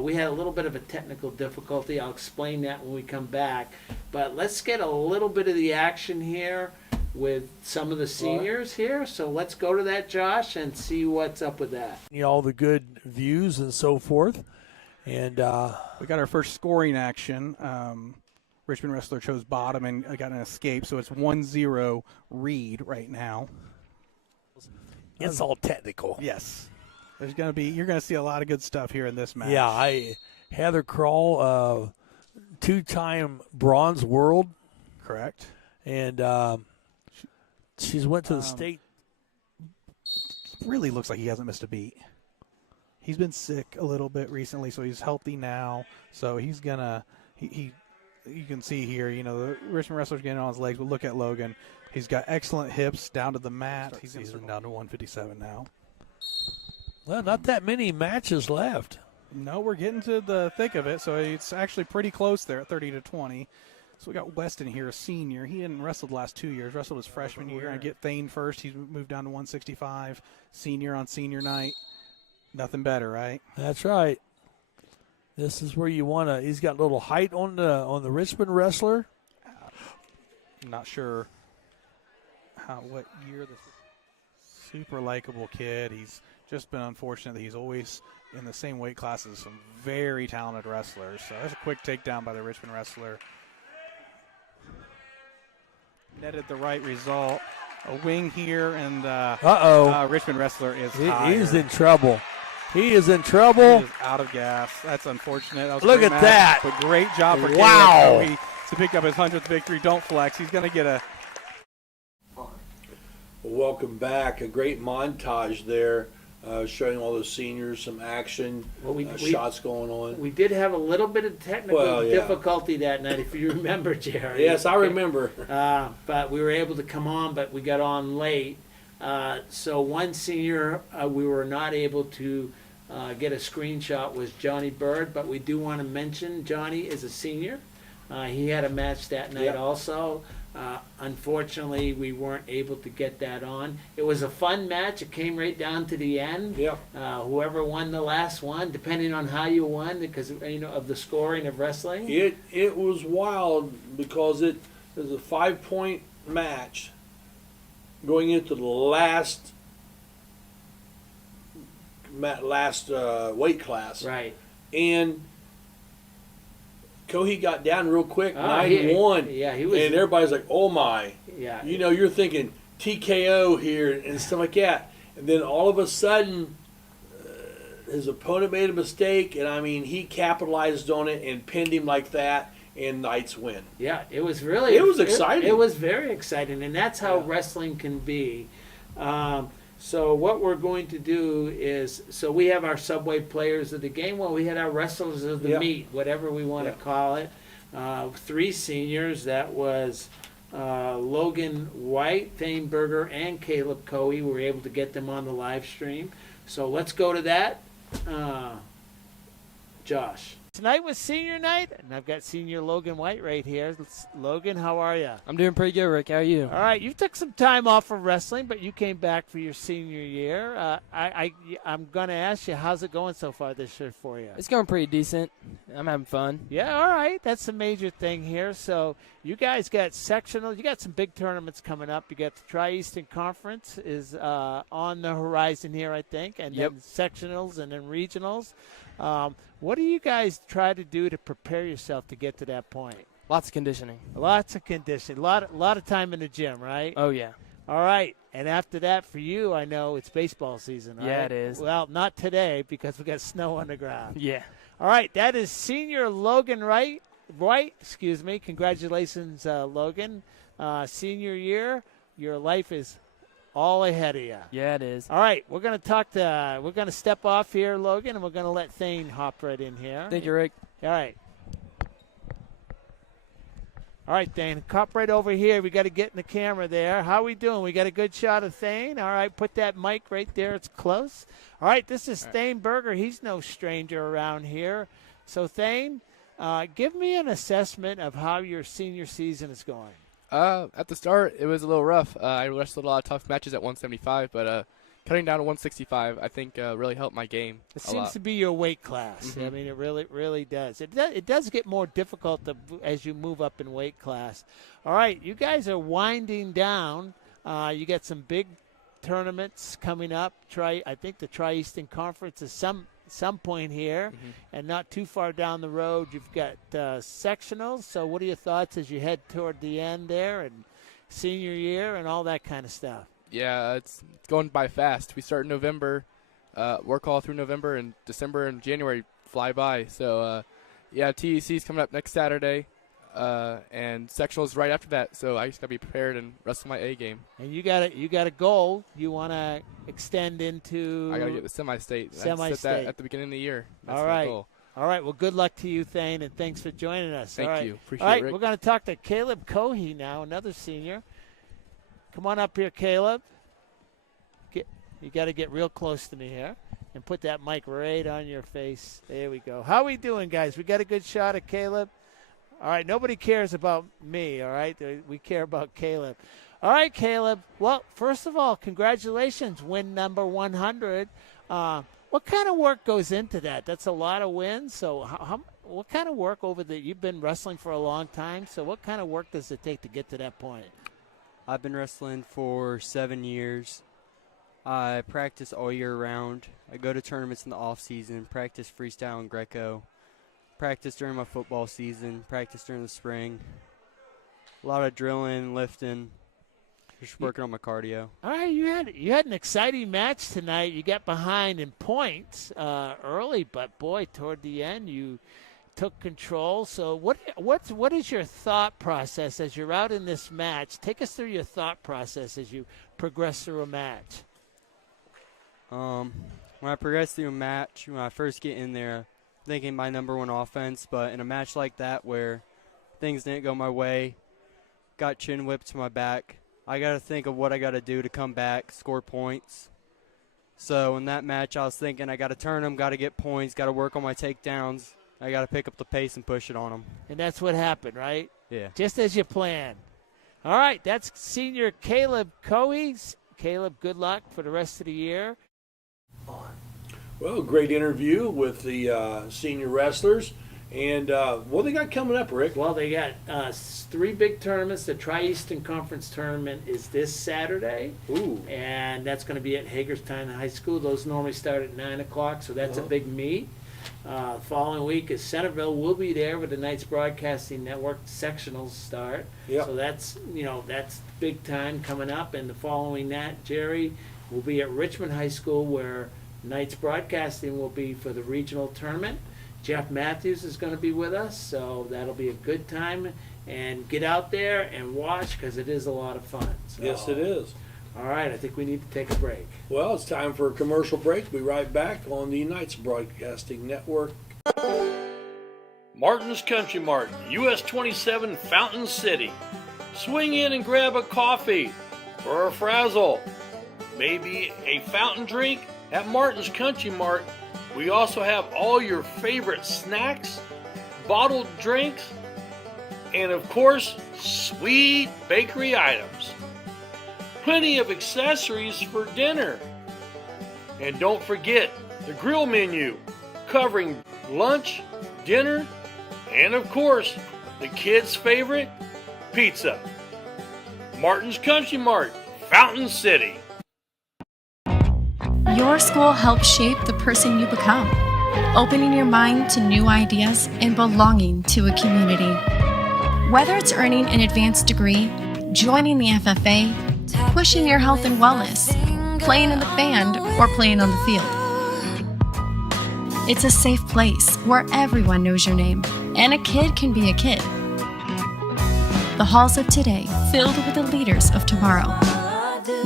We had a little bit of a technical difficulty. I'll explain that when we come back. But let's get a little bit of the action here with some of the seniors here. So let's go to that, Josh, and see what's up with that. All the good views and so forth. And we got our first scoring action. Richmond Wrestler chose bottom and got an escape, so it's 1-0 Reed right now. it's all technical. Yes. You're gonna see a lot of good stuff here in this match. Yeah, Heather Kroll, two-time bronze world. Correct. And she's went to the state. Really looks like he hasn't missed a beat. He's been sick a little bit recently, so he's healthy now. So he's gonna you can see here, the Richmond Wrestler's getting on his legs, but look at Logan. He's got excellent hips down to the mat. He's down to 157 now. Well, not that many matches left. No, we're getting to the thick of it, so it's actually pretty close there at 30-20. So we got Weston here, a senior. He hadn't wrestled the last 2 years. Wrestled his freshman year. I get Thane first. He's moved down to 165. Senior on senior night. Nothing better, right? That's right. This is where you want to. He's got a little height on the Richmond wrestler. I'm not sure what year this is. Super likable kid. He's just been unfortunate that he's always in the same weight class as some very talented wrestlers. So that's a quick takedown by the Richmond wrestler. Netted the right result. A wing here, and Richmond wrestler is tired. He's in trouble. He is in trouble. He is out of gas. That's unfortunate. That was Look at that. But great job for Wow. Caleb to pick up his 100th victory. Don't flex. He's going to get a... Welcome back. A great montage there, showing all the seniors some action, shots going on. We did have a little bit of technical difficulty that night, if you remember, Jerry. Yes, I remember. But we were able to come on, but we got on late. So one senior we were not able to get a screenshot was Johnny Bird, but we do want to mention Johnny is a senior. He had a match that night also. Unfortunately, we weren't able to get that on. It was a fun match. It came right down to the end. Whoever won the last one, depending on how you won, because of the scoring of wrestling. It was wild because it was a 5-point match going into the last weight class. Right. And Cohee got down real quick, 9-1. Yeah, he was. And everybody's like, oh my. Yeah. You're thinking TKO here and stuff like that. And then all of a sudden, his opponent made a mistake, and he capitalized on it and pinned him like that, and Knights win. Yeah, it was really. It was exciting. It was very exciting, and that's how wrestling can be. So what we're going to do is, we have our Subway players of the game. Well, we had our wrestlers of the meet, whatever we want to call it. 3 seniors. That was Logan White, Thane Berger, and Caleb Cohee. We were able to get them on the live stream. So let's go to that. Josh. Tonight was senior night, and I've got senior Logan White right here. Logan, how are you? I'm doing pretty good, Rick. How are you? All right, you took some time off from wrestling, but you came back for your senior year. I'm going to ask you, how's it going so far this year for you? It's going pretty decent. I'm having fun. Yeah, all right. That's the major thing here. So you guys got sectional. You got some big tournaments coming up. You got the Tri-Eastern Conference is on the horizon here, I think, and then sectionals and then regionals. What do you guys try to do to prepare yourself to get to that point? Lots of conditioning. Lots of conditioning. A lot of time in the gym, right? Oh, yeah. All right. And after that, for you, I know it's baseball season, right? Yeah, it is. Well, not today because we got snow on the ground. Yeah. All right. That is senior Logan White. Congratulations, Logan. Senior year, your life is all ahead of you. Yeah, it is. All right, we're going to step off here, Logan, and we're going to let Thane hop right in here. Thank you, Rick. All right. All right, Thane, hop right over here. We got to get in the camera there. How we doing? We got a good shot of Thane. All right, put that mic right there. It's close. All right, this is Thane Berger. He's no stranger around here. So, Thane, give me an assessment of how your senior season is going. At the start, it was a little rough. I wrestled a lot of tough matches at 175, but cutting down to 165, I think, really helped my game. It seems to be your weight class. Mm-hmm. I mean, it really does. It does get more difficult as you move up in weight class. All right, you guys are winding down. You got some big tournaments coming up. I think the Tri-Eastern Conference is some point here, and not too far down the road you've got sectionals. So what are your thoughts as you head toward the end there and senior year and all that kind of stuff? Yeah, it's going by fast. We start in November, work all through November, and December and January fly by. So TEC's coming up next Saturday, and sectionals right after that. So I just got to be prepared and wrestle my A game. And you got a goal. You want to extend into. I got to get the semi-state. Semi-state. I set that at the beginning of the year. That's all my right. goal. All right. Well, good luck to you, Thane, and thanks for joining us. Thank you. Appreciate it. All right. it, Rick. We're going to talk to Caleb Cohee now, another senior. Come on up here, Caleb. You got to get real close to me here. and put that mic right on your face. There we go. How we doing, guys? We got a good shot of Caleb? All right, nobody cares about me, all right? We care about Caleb. All right, Caleb. Well, first of all, congratulations, win number 100. What kind of work goes into that? That's a lot of wins. So what kind of work you've been wrestling for a long time, so what kind of work does it take to get to that point? I've been wrestling for 7 years. I practice all year round. I go to tournaments in the off season, practice freestyle and Greco, practice during my football season, practice during the spring. A lot of drilling, lifting, just working on my cardio. All right, you had an exciting match tonight. You got behind in points early, but boy, toward the end you took control. So what is your thought process as you're out in this match? Take us through your thought process as you progress through a match. When I progress through a match, when I first get in there, thinking my number one offense, but in a match like that where things didn't go my way, got chin whipped to my back, I got to think of what I got to do to come back, score points. So in that match, I was thinking I got to turn them, got to get points, got to work on my takedowns. I got to pick up the pace and push it on them. And that's what happened, right? Yeah. Just as you planned. All right, that's senior Caleb Coe. Caleb, good luck for the rest of the year. Well, great interview with the senior wrestlers. And what they got coming up, Rick? Well, they got 3 big tournaments. The Tri-Eastern Conference tournament is this Saturday. Ooh. And that's going to be at Hagerstown High School. Those normally start at 9 o'clock, so that's a big meet. Following week is Centerville. We'll be there with the Knights Broadcasting Network sectionals start. Yep. So that's big time coming up. And the following that, Jerry, will be at Richmond High School where Knights Broadcasting will be for the regional tournament. Jeff Matthews is going to be with us, so that'll be a good time. And get out there and watch because it is a lot of fun. So, Yes, it is. All right, I think we need to take a break. Well, it's time for a commercial break. We'll be right back on the Knights Broadcasting Network. Martin's Country Mart, US 27 Fountain City. Swing in and grab a coffee or a frazzle. Maybe a fountain drink at Martin's Country Mart. We also have all your favorite snacks, bottled drinks, and of course, sweet bakery items. Plenty of accessories for dinner. And don't forget the grill menu, covering lunch, dinner, and of course, the kids' favorite, pizza. Martin's Country Mart, Fountain City. Your school helps shape the person you become, opening your mind to new ideas and belonging to a community. Whether it's earning an advanced degree, joining the FFA, pushing your health and wellness, playing in the band, or playing on the field. It's a safe place where everyone knows your name, and a kid can be a kid. The halls of today filled with the leaders of tomorrow.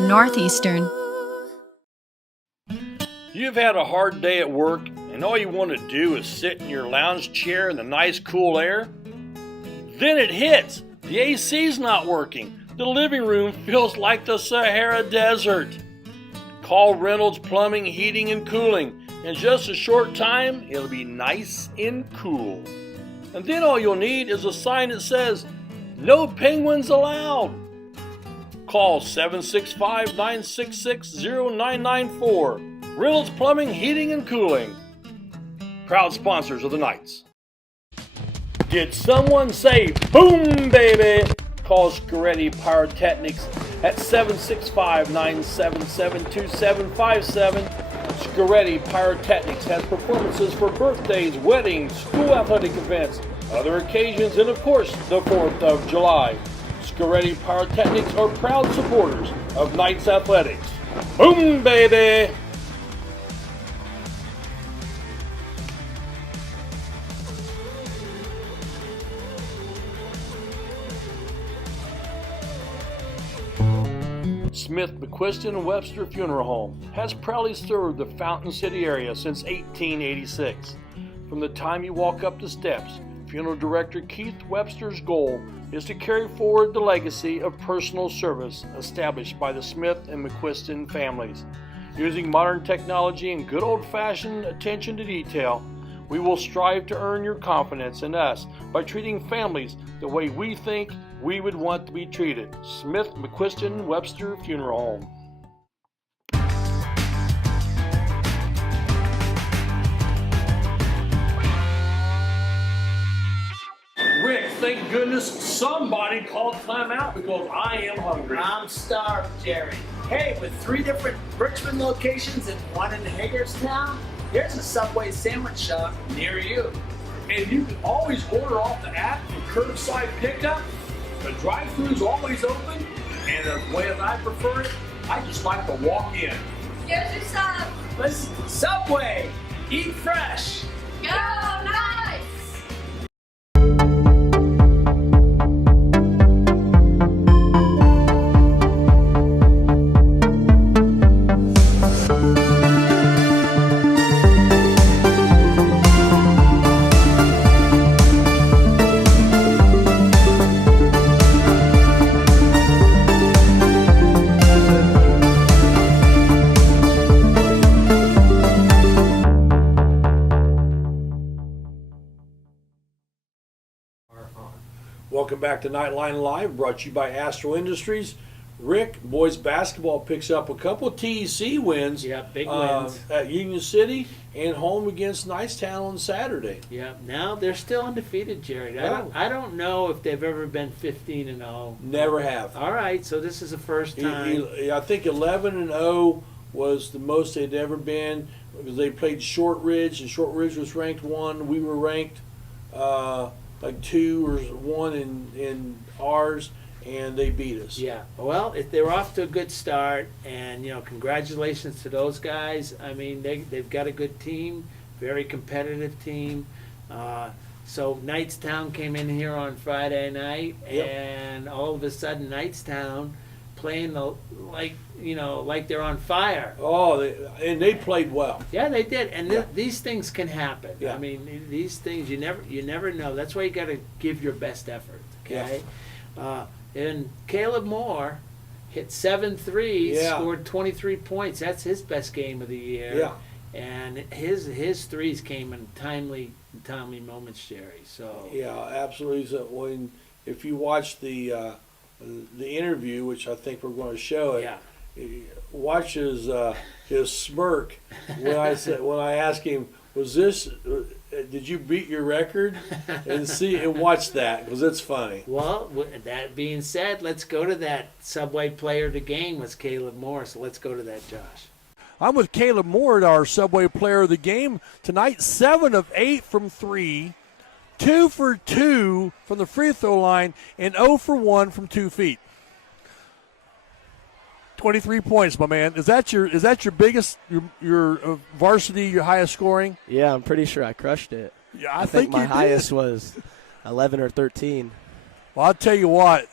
Northeastern. You've had a hard day at work and all you want to do is sit in your lounge chair in the nice cool air? Then it hits! The AC's not working. The living room feels like the Sahara Desert. Call Reynolds Plumbing, Heating, and Cooling. In just a short time, it'll be nice and cool. And then all you'll need is a sign that says, "No penguins allowed." Call 765-966-0994. Reynolds Plumbing, Heating, and Cooling. Proud sponsors of the Knights. Did someone say boom, baby? Call Scoretti Pyrotechnics at 765-977-2757. Scoretti Pyrotechnics has performances for birthdays, weddings, school athletic events, other occasions, and of course, the 4th of July. Scoretti Pyrotechnics are proud supporters of Knights Athletics. Boom, baby! Smith, McQuiston, and Webster Funeral Home has proudly served the Fountain City area since 1886. From the time you walk up the steps, Funeral Director Keith Webster's goal is to carry forward the legacy of personal service established by the Smith and McQuiston families. Using modern technology and good old-fashioned attention to detail, we will strive to earn your confidence in us by treating families the way we think we would want to be treated. Smith McQuiston Webster Funeral Home. Rick, thank goodness somebody called timeout because I am hungry. I'm starved, Jerry. Hey, with 3 different Richmond locations and 1 in Hagerstown, here's a Subway sandwich shop near you. And you can always order off the app for curbside pickup. The drive-thru's always open, and the way that I prefer it, I just like to walk in. Here's your sub. Listen, Subway, eat fresh. Go Knights! Welcome back to Knightline Live, brought to you by Astro Industries. Rick, boys basketball picks up a couple of TEC wins. Yeah, big wins. At Union City and home against Knightstown on Saturday. Yeah, now they're still undefeated, Jerry. I don't know if they've ever been 15-0. Never have. All right, so this is the first time. I think 11-0 was the most they'd ever been because they played Shortridge, and Shortridge was ranked 1. We were ranked like 2 or 1 in ours, and they beat us. Yeah, well, they were off to a good start, and congratulations to those guys. I mean, they've got a good team, very competitive team. So Knightstown came in here on Friday night, and all of a sudden Knightstown playing like they're on fire. Oh, they played well. Yeah, they did, and these things can happen. Yeah. I mean, these things you never know. That's why you got to give your best effort. Okay. Yeah. And Caleb Moore hit 7 threes, Yeah. scored 23 points. That's his best game of the year. Yeah. And his threes came in timely moments, Jerry. So Yeah, absolutely. So if you watch the interview, which I think we're going to show it, watch his smirk when I asked him, did you beat your record? And watch that because it's funny. Well, that being said, let's go to that Subway player of the game was Caleb Moore. So let's go to that, Josh. I'm with Caleb Moore, our Subway player of the game tonight. 7 of 8 from 3, 2 for 2 from the free throw line, and 0 for 1 from 2 feet. 23 points, my man. Is that your biggest, your varsity, your highest scoring? Yeah, I'm pretty sure I crushed it. Yeah, I think my highest was 11 or 13. Well, I'll tell you what,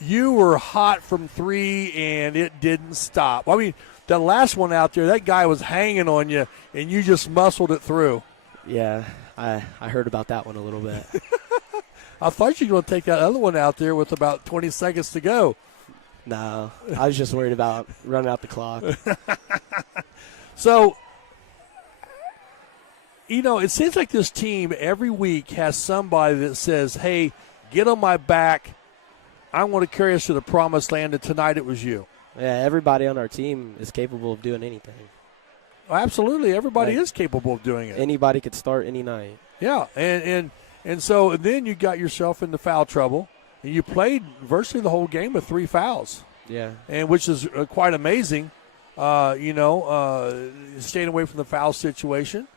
you were hot from 3, and it didn't stop. I mean, that last one out there, that guy was hanging on you, and you just muscled it through. Yeah, I heard about that one a little bit. I thought you were going to take that other one out there with about 20 seconds to go. No, I was just worried about running out the clock. So, it seems like this team every week has somebody that says, hey, get on my back. I want to carry us to the promised land, and tonight it was you. Yeah, everybody on our team is capable of doing anything. Absolutely, everybody is capable of doing it. Anybody could start any night. Yeah, and so then you got yourself into foul trouble. And you played virtually the whole game with 3 fouls. Yeah. And which is quite amazing, staying away from the foul situation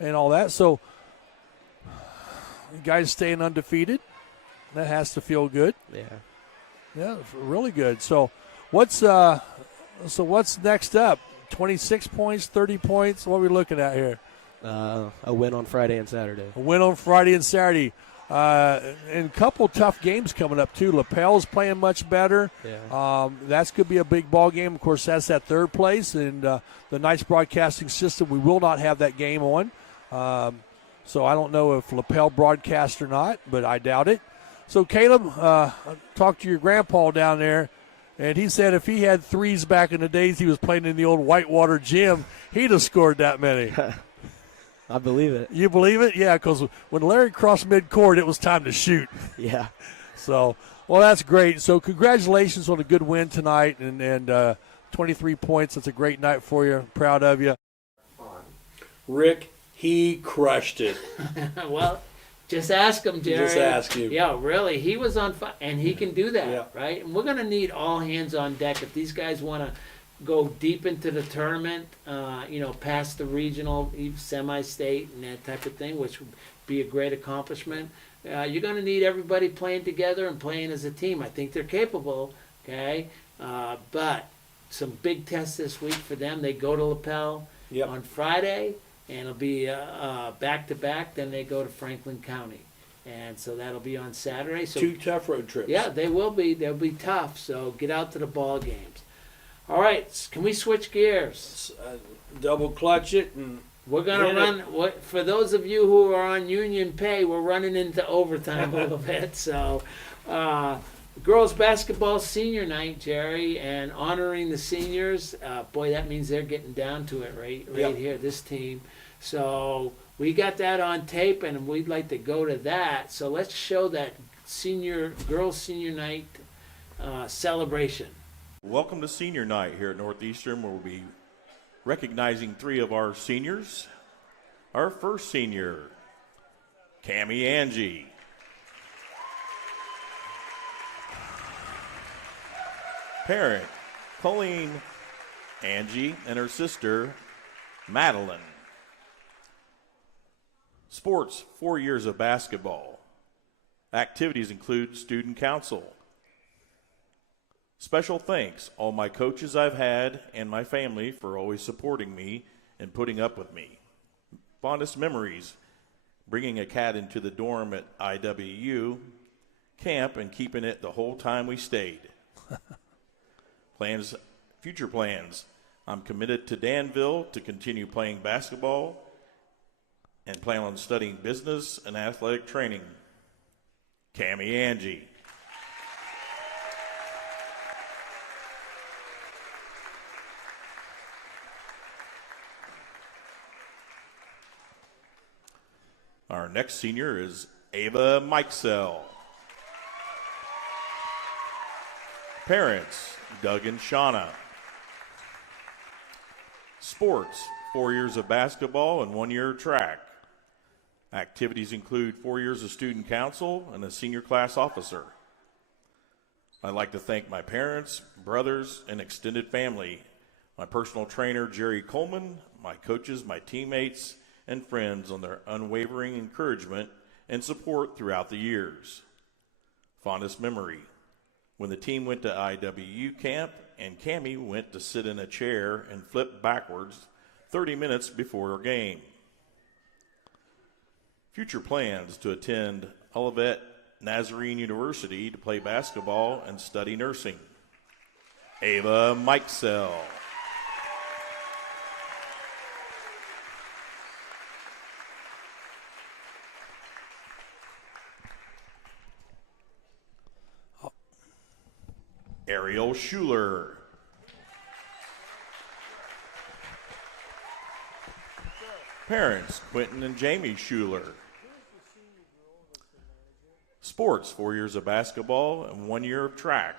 and all that. So, you guys staying undefeated, that has to feel good. Yeah. Yeah, really good. So, what's next up? 26 points, 30 points? What are we looking at here? A win on Friday and Saturday. A win on Friday and Saturday. And a couple tough games coming up, too. LaPel's playing much better. Yeah. That's going to be a big ball game. Of course, that's that 3rd place. And the Knights broadcasting system, we will not have that game on. So I don't know if LaPel broadcasts or not, but I doubt it. So, Caleb, talk to your grandpa down there. And he said if he had threes back in the days he was playing in the old Whitewater gym, he'd have scored that many. I believe it. You believe it? Yeah, because when Larry crossed midcourt, it was time to shoot. Yeah. So, well, that's great. So congratulations on a good win tonight and 23 points. That's a great night for you. Proud of you. Rick, he crushed it. Well, just ask him, Jerry. Just ask him. Yeah, really. He was on fire, and he can do that, right? And we're going to need all hands on deck if these guys want to go deep into the tournament, past the regional, semi-state, and that type of thing, which would be a great accomplishment. You're going to need everybody playing together and playing as a team. I think they're capable, okay? But some big tests this week for them. They go to LaPel on Friday, and it'll be back-to-back. Then they go to Franklin County. And so that'll be on Saturday. So 2 tough road trips. Yeah, they will be. They'll be tough. So get out to the ball games. All right, can we switch gears? Double clutch it, and we're gonna run. For those of you who are on union pay, we're running into overtime a little bit. So, girls basketball senior night, Jerry, and honoring the seniors. Boy, that means they're getting down to it right here. This team. So we got that on tape, and we'd like to go to that. So let's show that girls senior night celebration. Welcome to Senior Night here at Northeastern, where we'll be recognizing 3 of our seniors. Our first senior, Cammie Angie. Parent, Colleen Angie, and her sister, Madeline. Sports, 4 years of basketball. Activities include student council. Special thanks, all my coaches I've had and my family for always supporting me and putting up with me. Fondest memories, bringing a cat into the dorm at IWU camp and keeping it the whole time we stayed. Future plans, I'm committed to Danville to continue playing basketball and plan on studying business and athletic training. Cammie Angie. Our next senior is Ava Mikesell. Parents, Doug and Shauna. Sports, 4 years of basketball and 1 year of track. Activities include 4 years of student council and a senior class officer. I'd like to thank my parents, brothers, and extended family, my personal trainer, Jerry Coleman, my coaches, my teammates, and friends on their unwavering encouragement and support throughout the years. Fondest memory, when the team went to IWU camp and Cammie went to sit in a chair and flip backwards 30 minutes before a game. Future plans to attend Olivet Nazarene University to play basketball and study nursing. Ava Mikesell. Ariel Schuler. Parents, Quentin and Jamie Schuler. Sports, 4 years of basketball and 1 year of track.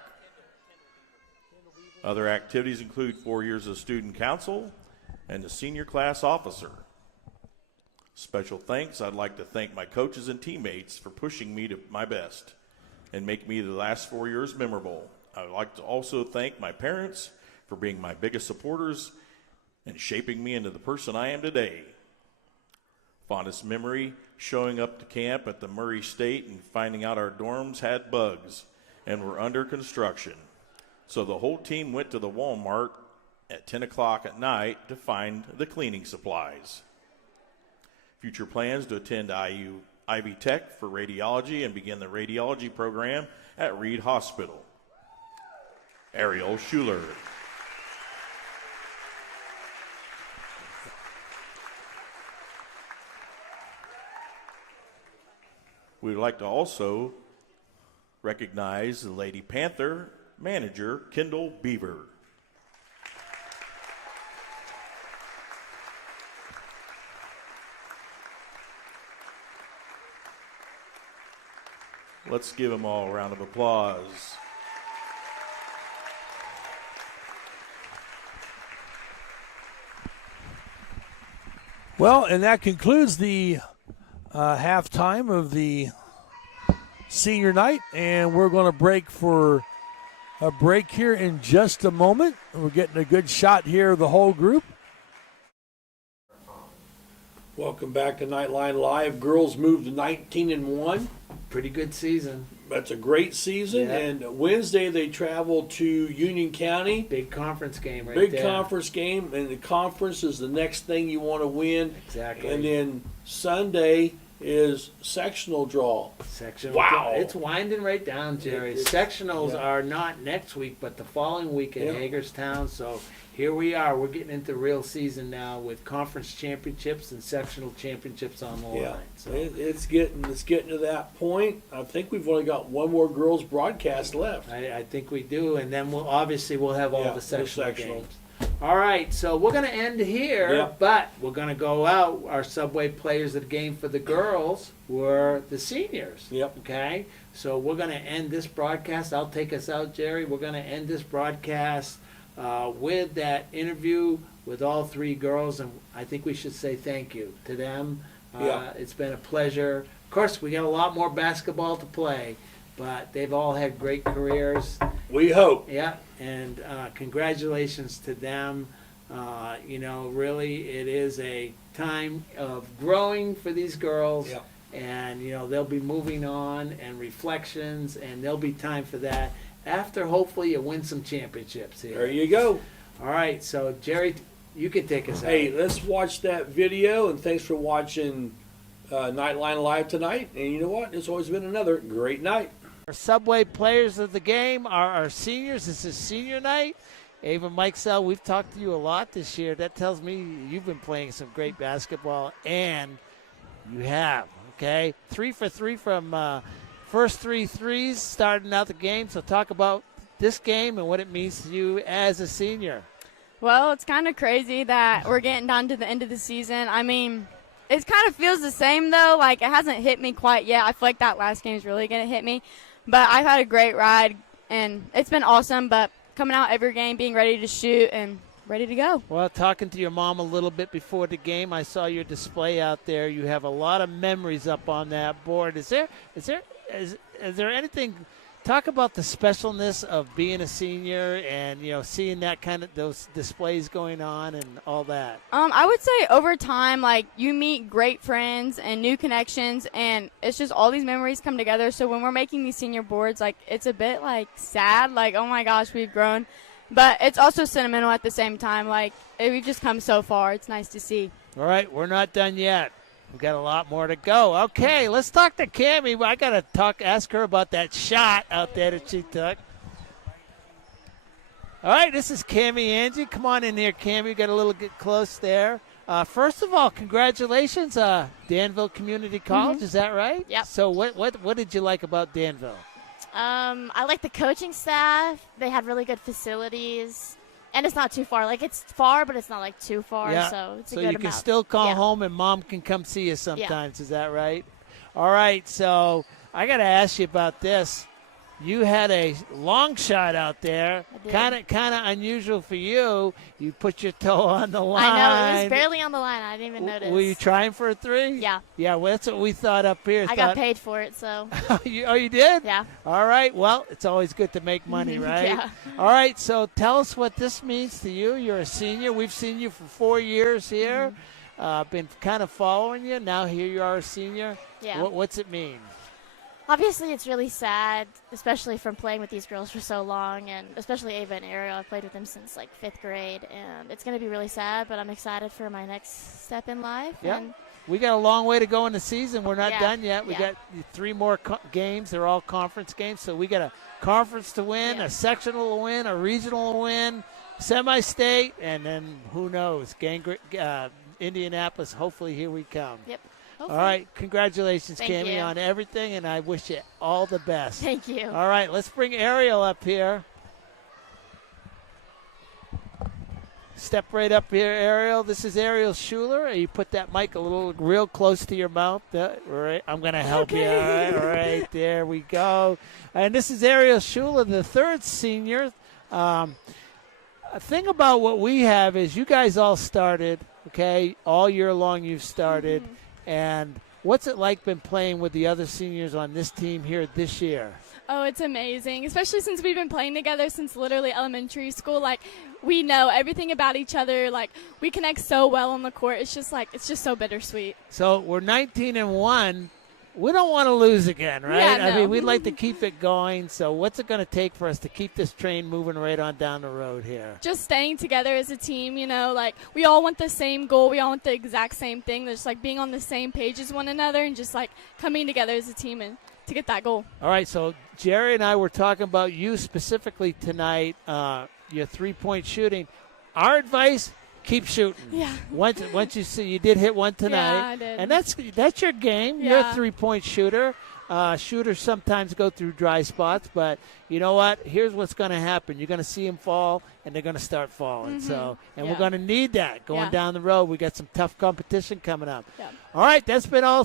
Other activities include 4 years of student council and a senior class officer. Special thanks, I'd like to thank my coaches and teammates for pushing me to my best and make me the last 4 years memorable. I would like to also thank my parents for being my biggest supporters and shaping me into the person I am today. Fondest memory, showing up to camp at the Murray State and finding out our dorms had bugs and were under construction. So the whole team went to the Walmart at 10 o'clock at night to find the cleaning supplies. Future plans to attend Ivy Tech for radiology and begin the radiology program at Reed Hospital. Ariel Schuler. We would like to also recognize the Lady Panther, Manager Kendall Beaver. Let's give them all a round of applause. Well, and that concludes the halftime of the senior night, and we're going to break for a break here in just a moment. We're getting a good shot here of the whole group. Welcome back to Knightline Live. Girls moved to 19-1. Pretty good season. That's a great season. Yeah. And Wednesday they travel to Union County. Big conference game right Big there. conference game, and the conference is the next thing you want to win. Exactly. And then Sunday is sectional draw. Sectional. Wow. It's winding right down, Jerry. Sectionals are not next week, but the following week in Yeah. Hagerstown. So here we are. We're getting into real season now with conference championships and sectional championships on the Yeah, line. So it's getting to that point. I think we've only got one more girls broadcast left. I think we do, and then we'll have all Yeah, the sectional sectional. games. All right, so we're going to end here, Yeah. but we're going to go out. Our Subway players of the game for the girls were the seniors. Yep. Okay, so we're going to end this broadcast. I'll take us out, Jerry. We're going to end this broadcast with that interview with all three girls, and I think we should say thank you to them. Yeah. It's been a pleasure. Of course, we got a lot more basketball to play, but they've all had great careers. We hope. Yeah, and congratulations to them. Really, it is a time of growing for these girls. Yeah. And, they'll be moving on and reflections, and there'll be time for that after hopefully you win some championships here. There you go. All right, so Jerry, you can take us out. Hey, let's watch that video, and thanks for watching Knightline Live tonight. And you know what? It's always been another great night. Our Subway players of the game are our seniors. This is senior night. Ava Mikesell, we've talked to you a lot this year. That tells me you've been playing some great basketball, and you have, okay? 3 for 3 from first 3 threes starting out the game. So talk about this game and what it means to you as a senior. Well, it's kind of crazy that we're getting down to the end of the season. I mean, it kind of feels the same, though. Like, it hasn't hit me quite yet. I feel like that last game is really going to hit me. But I've had a great ride, and it's been awesome. But coming out every game, being ready to shoot and ready to go. Well, talking to your mom a little bit before the game, I saw your display out there. You have a lot of memories up on that board. Is there anything? Talk about the specialness of being a senior and seeing that kind of those displays going on and all that. I would say over time, like, you meet great friends and new connections, and it's just all these memories come together. So when we're making these senior boards, like, it's a bit like sad, like, oh my gosh, we've grown, but it's also sentimental at the same time. Like, we've just come so far. It's nice to see. All right, we're not done yet. We've got a lot more to go. Okay, let's talk to Cammie. I got to ask her about that shot out there that she took. All right, this is Cammie Angie. Come on in here, Cammie. Got a little get close there. First of all, congratulations, Danville Community College. Is that right? Yep. So what did you like about Danville? I like the coaching staff. They had really good facilities. And it's not too far. Like, it's far, but it's not, like, too far. Yeah. So it's a so good you can amount. still call Yeah. home and Mom can come see you sometimes. Is that right? All right, so I got to ask you about this. You had a long shot out there, kind of unusual for you. You put your toe on the line. I know. It was barely on the line. I didn't even notice. Were you trying for a three? Yeah. Yeah, well, that's what we thought up here. I got paid for it, so. You did? Yeah. All right. Well, it's always good to make money, right? Yeah. All right. So tell us what this means to you. You're a senior. We've seen you for 4 years here. Been kind of following you. Now here you are a senior. Yeah. What's it mean? Obviously, it's really sad, especially from playing with these girls for so long, and especially Ava and Ariel. I've played with them since, like, 5th grade, and it's going to be really sad, but I'm excited for my next step in life. Yeah. And We got a long way to go in the season. We're not Yeah, done yet. We yeah. got 3 more games. They're all conference games. So we got a conference to win, a sectional to win, a regional to win, semi-state, and then who knows, Indianapolis. Hopefully here we come. Yep. All Hopefully. right. Congratulations, Thank Cammie, you. on everything, and I wish you all the best. Thank you. All right. Let's bring Ariel up here. step right up here, Ariel. This is Ariel Schuler. You put that mic a little real close to your mouth. Right. I'm going to help you. All right. There we go. And this is Ariel Schuler, the third senior. A thing about what we have is you guys all started, okay? All year long you've started. And what's it like been playing with the other seniors on this team here this year? Oh, it's amazing, especially since we've been playing together since literally elementary school. Like, we know everything about each other. Like, we connect so well on the court. It's just so bittersweet. So we're 19-1. We don't want to lose again, right? Yeah, no. I mean, we'd like to keep it going. So what's it going to take for us to keep this train moving right on down the road here? Just staying together as a team, like we all want the same goal. We all want the exact same thing. Just like being on the same page as one another and just like coming together as a team and to get that goal. All right, so Jerry and I were talking about you specifically tonight, your three-point shooting. Our advice, keep shooting. Yeah. Once you see, you did hit one tonight. Yeah, I did. And that's your game. Yeah. You're a three-point shooter. Shooters sometimes go through dry spots, but you know what? Here's what's going to happen. You're going to see them fall, and they're going to start falling. And we're going to need that going down the road. We got some tough competition coming up. Yeah. All right, that's been all.